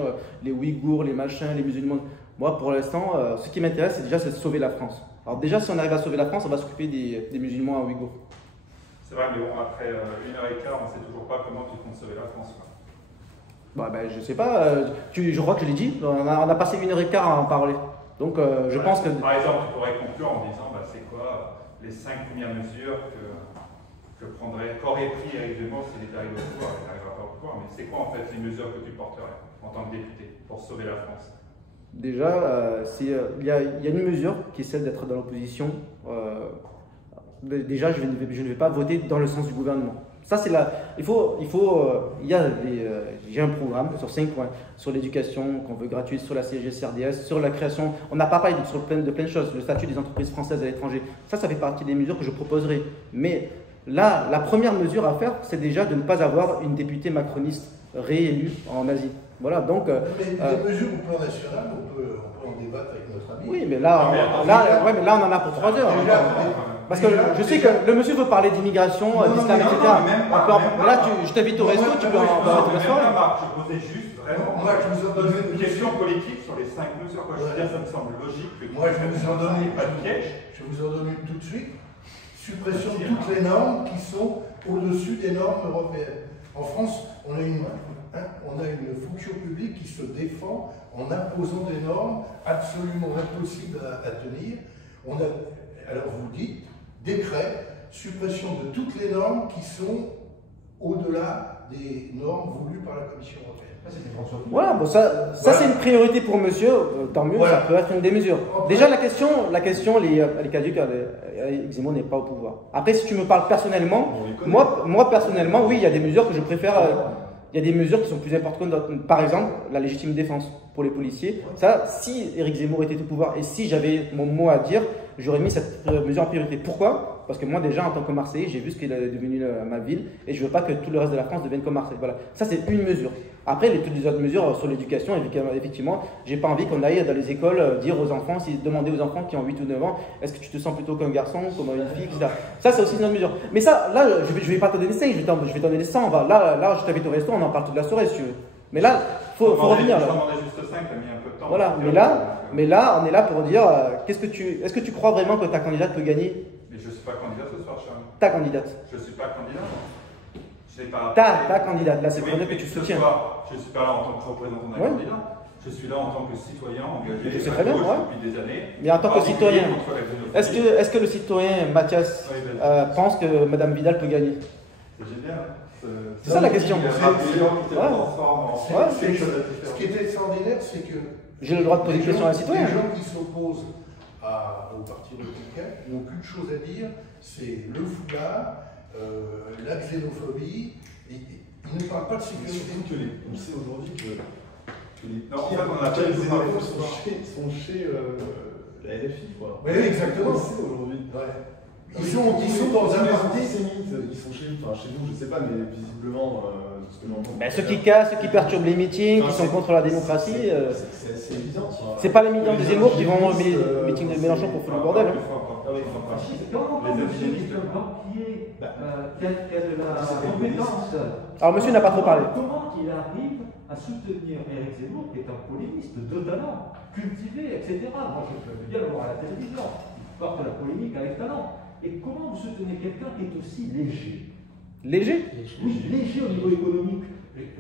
les Ouïghours, les machins, les musulmans. Moi, pour l'instant, ce qui m'intéresse, c'est déjà de sauver la France. Alors déjà, si on arrive à sauver la France, on va s'occuper des musulmans à Ouïghours. C'est vrai, mais bon, après 1h15, on ne sait toujours pas comment tu comptes sauver la France. Je sais pas, je crois que je l'ai dit, on a passé 1h15 à en parler. Donc je pense que... Par exemple, tu pourrais conclure en disant, c'est quoi les 5 premières mesures qu'aurait pris Eric Zemmour s'il est arrivé au pouvoir, il n'arrivera pas au pouvoir, mais c'est quoi en fait les mesures que tu porterais en tant que député pour sauver la France? Déjà, il y a une mesure qui est celle d'être dans l'opposition. Déjà, je ne vais pas voter dans le sens du gouvernement. Ça, c'est j'ai un programme sur 5 points, sur l'éducation qu'on veut gratuite, sur la CSG-CRDS, sur la création. On n'a pas parlé de plein de choses, le statut des entreprises françaises à l'étranger. Ça fait partie des mesures que je proposerai. Mais là, la première mesure à faire, c'est déjà de ne pas avoir une députée macroniste réélue en Asie. Voilà, donc... mais des mesures au plan national, on peut en débattre avec notre ami. Oui, mais là, on en a pour 3 heures. Parce que je sais que le monsieur veut parler d'immigration, d'islam, etc. Là, je t'invite au resto, tu peux en parler au restaurant. Je posais juste vraiment une question politique sur les 5 mesures. Ça me semble logique. Moi, je vais vous en donner tout de suite. Suppression de toutes les normes qui sont au-dessus des normes européennes. En France, on a une fonction publique qui se défend en imposant des normes absolument impossibles à tenir. Alors vous dites, décret, suppression de toutes les normes qui sont au-delà des normes voulues par la Commission européenne. Voilà, bon, ça c'est une priorité pour monsieur, tant mieux, ça peut être une des mesures. Déjà la question elle est caduque, Zemmour n'est pas au pouvoir. Après, si tu me parles personnellement, moi personnellement, oui, il y a des mesures que je préfère. Il y a des mesures qui sont plus importantes que d'autres. Par exemple, la légitime défense pour les policiers. Ça, si Eric Zemmour était au pouvoir et si j'avais mon mot à dire, j'aurais mis cette mesure en priorité. Pourquoi? Parce que moi, déjà, en tant que Marseillais, j'ai vu ce qu'est devenu ma ville et je ne veux pas que tout le reste de la France devienne comme Marseille. Voilà. Ça, c'est une mesure. Après, toutes les autres mesures sur l'éducation, effectivement, j'ai pas envie qu'on aille dans les écoles dire aux enfants, demander aux enfants qui ont 8 ou 9 ans, est-ce que tu te sens plutôt qu'un garçon, comme une fille, etc. Ça, c'est aussi une autre mesure. Mais ça, là, je vais pas te donner 5, je vais te donner 100. Là, je t'invite au resto, on en parle toute la soirée, si tu veux. Mais là, faut revenir. Je demandais juste 5, t'as mis un peu de temps. Voilà, mais là, on est là pour dire, est-ce que tu crois vraiment que ta candidate peut gagner? Mais je ne suis pas candidat ce soir, Charles. Ta candidate. Je ne suis pas candidat. Je n'ai pas. Ta candidate, là, c'est pour dire que tu soutiens. Je ne suis pas là en tant que représentant d'un candidat. Je suis là en tant que citoyen engagé depuis des années. Mais en tant que citoyen, est-ce que le citoyen Mathias pense que Mme Vidal peut gagner? C'est génial. C'est ça la question. Ce qui est extraordinaire, c'est que j'ai le droit de poser des questions à un citoyen. Les gens qui s'opposent au parti républicain n'ont qu'une chose à dire, c'est le foulard, la xénophobie. Ils ne parlent pas de sécurité. On sait aujourd'hui que les xénophobes sont chez la LFI, quoi. Oui, exactement. On sait aujourd'hui. Ils sont dans un parti. Ils sont chez nous, je sais pas, mais visiblement, ce que l'on Ben, ceux qui cassent, ceux qui perturbent les meetings, qui sont contre la démocratie. C'est évident. C'est pas les militants de Zemmour qui vont au meeting de Mélenchon pour foutre le bordel. Comment monsieur qui est un banquier, qui a de la compétence. Alors monsieur n'a pas trop parlé. Comment il arrive à soutenir Éric Zemmour, qui est un polémiste de talent, cultivé, etc. Moi, je veux bien le voir à la télévision. Il porte la polémique avec talent. Et comment vous soutenez quelqu'un qui est aussi léger? Léger? Oui, léger au niveau économique.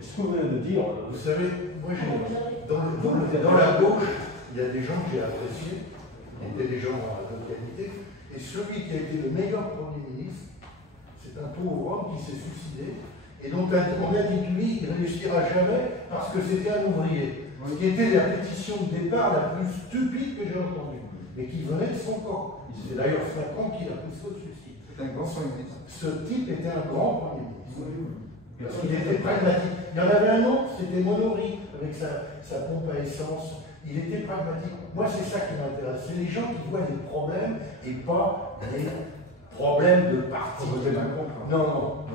Ce qu'on vient de dire. Vous savez, moi, dans la gauche, il y a des gens que j'ai appréciés, il y a des gens de qualité, et celui qui a été le meilleur Premier ministre, c'est un pauvre homme qui s'est suicidé, et dont on a dit de lui, il ne réussira jamais parce que c'était un ouvrier. Ce qui était la pétition de départ la plus stupide que j'ai entendue, mais qui venait de son camp. C'est d'ailleurs 5 ans qu'il a poussé au suicide. Ce type était un grand Premier ministre. Parce qu'il était pragmatique. Il y en avait un autre, c'était Monory, avec sa pompe à essence. Il était pragmatique. Moi, c'est ça qui m'intéresse. C'est les gens qui voient des problèmes et pas des problèmes de parti. Non,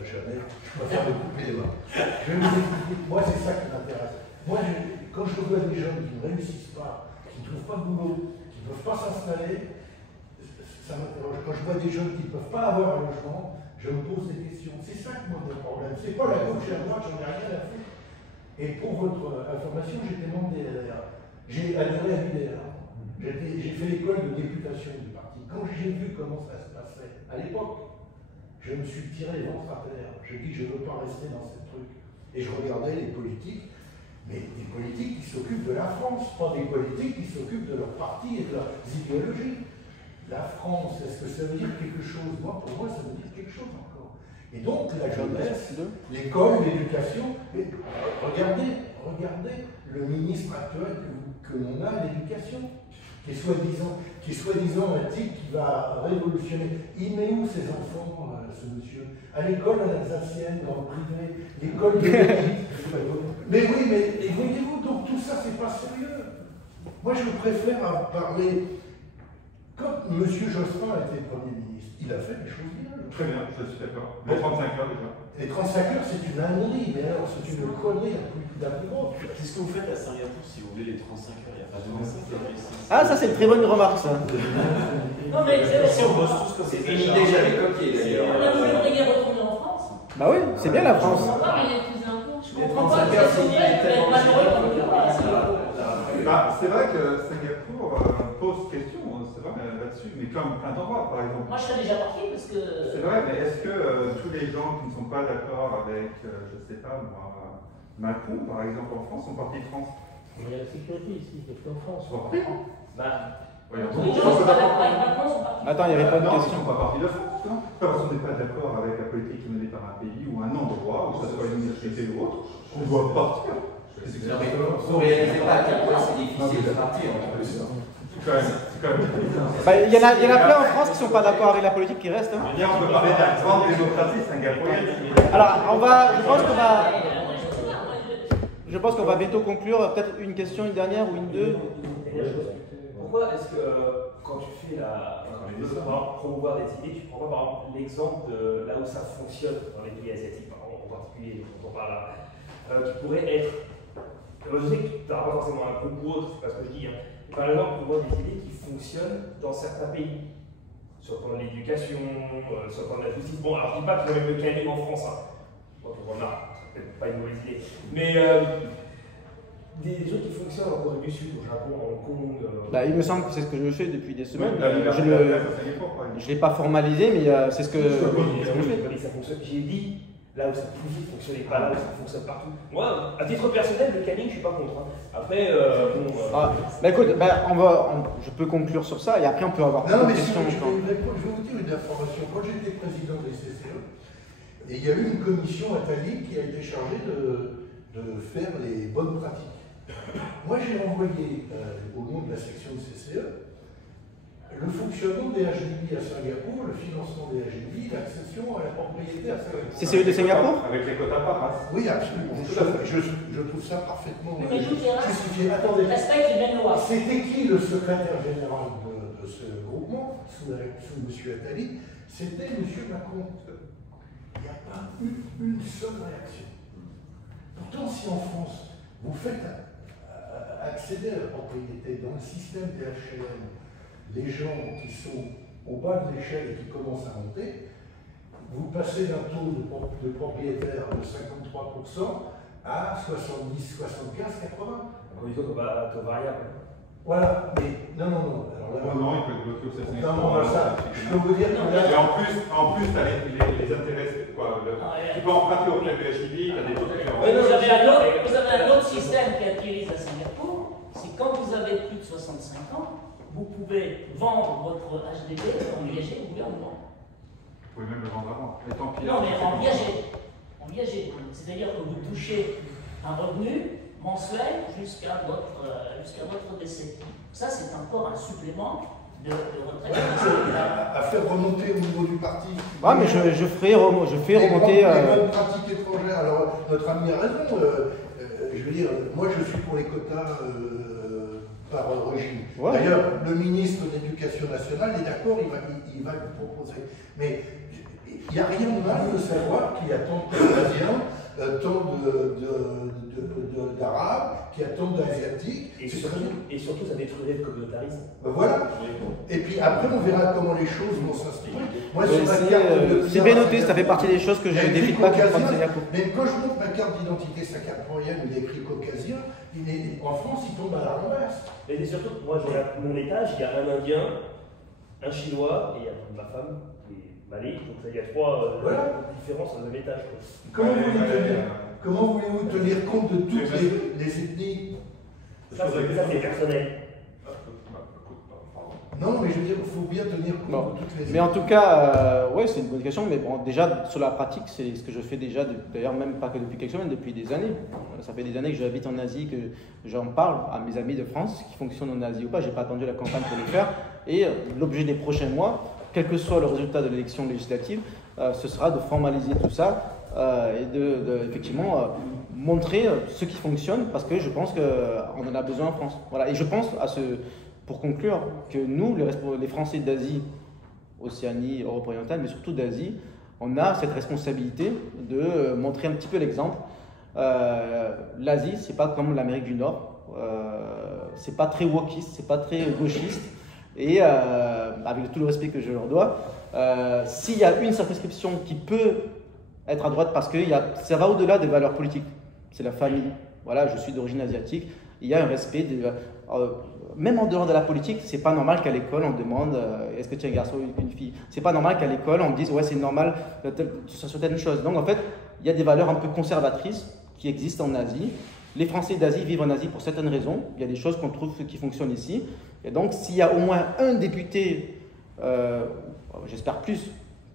jamais. Je préfère me couper les mains. Je vais vous expliquer. Moi, c'est ça qui m'intéresse. Moi, quand je vois des gens qui ne réussissent pas, qui ne trouvent pas de boulot, qui ne peuvent pas s'installer, ça m'interroge. Quand je vois des jeunes qui ne peuvent pas avoir un logement, je me pose des questions. C'est ça qui pose des problèmes. C'est pas la gauche et la droite, j'en ai rien à foutre. Et pour votre information, j'étais membre des LR. J'ai adhéré à l'UDR. J'ai fait l'école de députation du parti. Quand j'ai vu comment ça se passait, à l'époque, je me suis tiré les ventres à terre. Je dis, je ne veux pas rester dans ces trucs. Et je regardais les politiques, mais des politiques qui s'occupent de la France, pas des politiques qui s'occupent de leur parti et de leurs idéologies. La France, est-ce que ça veut dire quelque chose? Moi, pour moi, ça veut dire quelque chose encore. Et donc, la jeunesse, l'école, l'éducation, regardez le ministre actuel que l'on a à l'éducation, qui est soi-disant un type qui va révolutionner. Il met où ses enfants, ce monsieur? À l'école alsacienne, dans le privé, l'école de Belgique. Mais oui, mais voyez-vous, donc tout ça, c'est pas sérieux. Moi, je préfère parler. Quand M. Jospin a été Premier ministre, il a fait des choses bien. Très bien, je suis d'accord. Les 35 heures déjà. Les 35 heures, c'est une ânerie, mais alors c'est une connerie la plus grande. Qu'est-ce que vous faites à Singapour si vous voulez les 35 heures? Il n'y a pas de 35 heures ici. Ah, ça c'est une très bonne remarque ça. Non mais si on bosse tous comme c'est fini déjà les coquilles d'ailleurs. On a voulu retourner en France. Bah oui, c'est bien la France. Je comprends pas, mais il y a plus d'impôts. Je comprends pas que ça soit bien, être malheureux comme c'est vrai que Singapour pose question, c'est vrai là-dessus, mais comme plein d'endroits par exemple. Moi je serais déjà parti parce que. C'est vrai, mais est-ce que tous les gens qui ne sont pas d'accord avec, je sais pas moi, Macron par exemple en France sont partis de France? Il y a la sécurité ici, il y a en France. Ils sont partis. Bah. Oui, tous les gens qui sont pas d'accord avec Macron sont partis. Attends, il y avait pas de non, question. ils ne sont pas partis de France, non? Parce qu'on n'est pas d'accord avec la politique menée par un pays ou un endroit, ou que ce soit une société ou autre, on doit partir. Vous ne réalisez pas à quel point c'est difficile de partir en plus. Bah, il y en a plein en France qui ne sont pas d'accord avec la politique qui reste. Hein. On peut parler de la grande démocratie singapourienne. Alors, je pense qu'on va bientôt conclure. Peut-être une question, une dernière ou une deux. Pourquoi est-ce que quand tu fais tu veux promouvoir des idées, tu prends pas par exemple l'exemple de là où ça fonctionne dans les pays asiatiques, en particulier, dont on parle là, qui pourrait être. Je sais que tu n'auras pas forcément un groupe ou autre, c'est pas ce que je dis. Hein. Par exemple, on voit des idées qui fonctionnent dans certains pays, sur le plan de l'éducation, sur le plan de la justice. Bon, alors je ne dis pas qu'il faut mettre le cahier en France. Hein. Bon, on remarque, c'est peut-être pas une mauvaise idée. Mais des choses qui fonctionnent en Corée du Sud, au Japon, en Hong Kong. Bah, il me semble que c'est ce que je fais depuis des semaines. Je ne l'ai pas formalisé, mais c'est ce que je fais. Ça fonctionne. J'ai dit là où ça pouvait fonctionner pas, là où ça fonctionne partout. Moi, à titre personnel, le canning, je suis pas contre. Hein. Après, bah écoute, je peux conclure sur ça et après on peut avoir d'autres questions. Je vais vous dire une information. Quand j'étais président des CCE, et il y a eu une commission italienne qui a été chargée de faire les bonnes pratiques. Moi, j'ai envoyé au nom de la section de CCE le fonctionnement des HDI à Singapour, le financement des HDI, l'accession à la propriété à Singapour. CCE de Singapour? Avec les quotas par race. Oui, absolument. Je trouve ça parfaitement justifié. Attendez. Respecte les mêmes lois. C'était qui le secrétaire général de ce groupement, sous M. Attali, c'était M. Macron. Il n'y a pas une seule réaction. Pourtant, si en France, vous faites accéder à la propriété dans le système des HLM, les gens qui sont au bas de l'échelle et qui commencent à monter, vous passez d'un taux de propriétaires de 53% à 70, 75, 80. On dit qu'on va à taux variable. Voilà, mais non. Alors là, non, il peut être bloqué au 7 non, ça, je peux vous dire que là... Et en plus tu as les intérêts, quoi, tu peux emprunter auprès du HIB, tu as des taux différents. Vous avez un autre système qui atterrit à Singapour, c'est quand vous avez plus de 65 ans, vous pouvez vendre votre HDB et engager au gouvernement. Vous pouvez même le vendre avant. Et tant pis, non, mais engager. C'est-à-dire que vous touchez un revenu mensuel jusqu'à votre décès. Ça, c'est encore un supplément de retraite. À faire remonter au niveau du parti. Ah, mais je fais remonter. Les bonnes pratiques étrangères. Alors, notre ami a raison. Je veux dire, moi, je suis pour les quotas par régime. Ouais. D'ailleurs, le ministre de l'Éducation nationale est d'accord, il va le proposer. Mais il n'y a rien de mal de savoir qu'il y a tant d'Asiens, tant d'Arabes, qu'il y a tant d'Asiatiques. Et surtout, ça détruirait le communautarisme. Voilà. Et puis après, on verra comment les choses vont s'inscrire. Moi, c'est bien noté, ça fait partie des choses que je ne défie pas. Mais quand je montre ma carte d'identité, sa carte moyenne, où il est écrit caucasien, en France, il tombe à la renverse. Mais surtout, moi, je regarde mon étage, il y a un Indien, un Chinois, et il y a ma femme, qui est malais. Donc il y a trois différences dans le même étage. Comment voulez-vous tenir compte de toutes les ethnies? Ça, c'est personnel. Non, mais je veux dire, il faut bien tenir compte de toutes les ethnies. Mais en tout cas, ouais, c'est une bonne question. Mais bon, déjà, sur la pratique, c'est ce que je fais déjà, d'ailleurs, même pas que depuis quelques semaines, depuis des années. Ça fait des années que j'habite en Asie, que j'en parle à mes amis de France qui fonctionnent en Asie ou pas. Je n'ai pas attendu la campagne pour le faire. Et l'objet des prochains mois, quel que soit le résultat de l'élection législative, ce sera de formaliser tout ça et effectivement montrer ce qui fonctionne, parce que je pense qu'on en a besoin en France. Voilà. Et je pense, pour conclure, que nous, les Français d'Asie, Océanie, Europe orientale, mais surtout d'Asie, on a cette responsabilité de montrer un petit peu l'exemple. L'Asie, c'est pas comme l'Amérique du Nord, c'est pas très wokiste, c'est pas très gauchiste. Et avec tout le respect que je leur dois, s'il y a une circonscription qui peut être à droite, parce que ça va au-delà des valeurs politiques, c'est la famille. Voilà, je suis d'origine asiatique, il y a un respect, même en dehors de la politique, c'est pas normal qu'à l'école on demande est-ce que tu es un garçon ou une fille. C'est pas normal qu'à l'école on dise ouais c'est normal sur certaines choses. Donc en fait, il y a des valeurs un peu conservatrices qui existent en Asie. Les Français d'Asie vivent en Asie pour certaines raisons. Il y a des choses qu'on trouve qui fonctionnent ici. Et donc, s'il y a au moins un député, j'espère plus,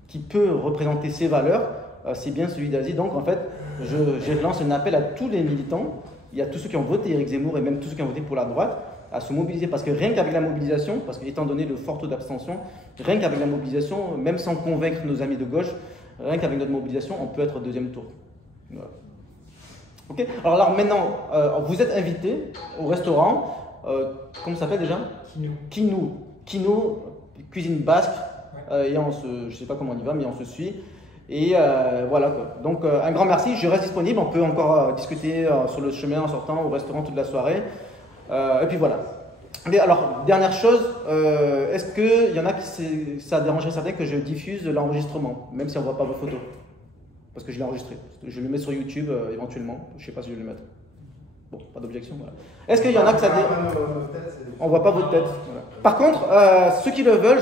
qui peut représenter ces valeurs, c'est bien celui d'Asie. Donc, en fait, je lance un appel à tous les militants. Il y a tous ceux qui ont voté Éric Zemmour et même tous ceux qui ont voté pour la droite à se mobiliser. Parce que rien qu'avec la mobilisation, parce qu'étant donné le fort taux d'abstention, rien qu'avec la mobilisation, même sans convaincre nos amis de gauche, rien qu'avec notre mobilisation, on peut être au deuxième tour. Voilà. Okay. Alors maintenant, vous êtes invité au restaurant, comment ça s'appelle déjà? Kino, cuisine basque, et je ne sais pas comment on y va, mais on se suit. Et voilà quoi. Donc un grand merci, je reste disponible, on peut encore discuter sur le chemin en sortant au restaurant toute la soirée. Et puis voilà. Mais alors, dernière chose, est-ce qu'il y en a qui ça dérangerait certains que je diffuse l'enregistrement, même si on ne voit pas vos photos? Parce que je l'ai enregistré. Je le mets sur YouTube éventuellement. Je ne sais pas si je vais le mettre. Bon, pas d'objection. Voilà. Est-ce qu'il y en a que ça... On ne voit pas votre tête. Voilà. Par contre, ceux qui le veulent...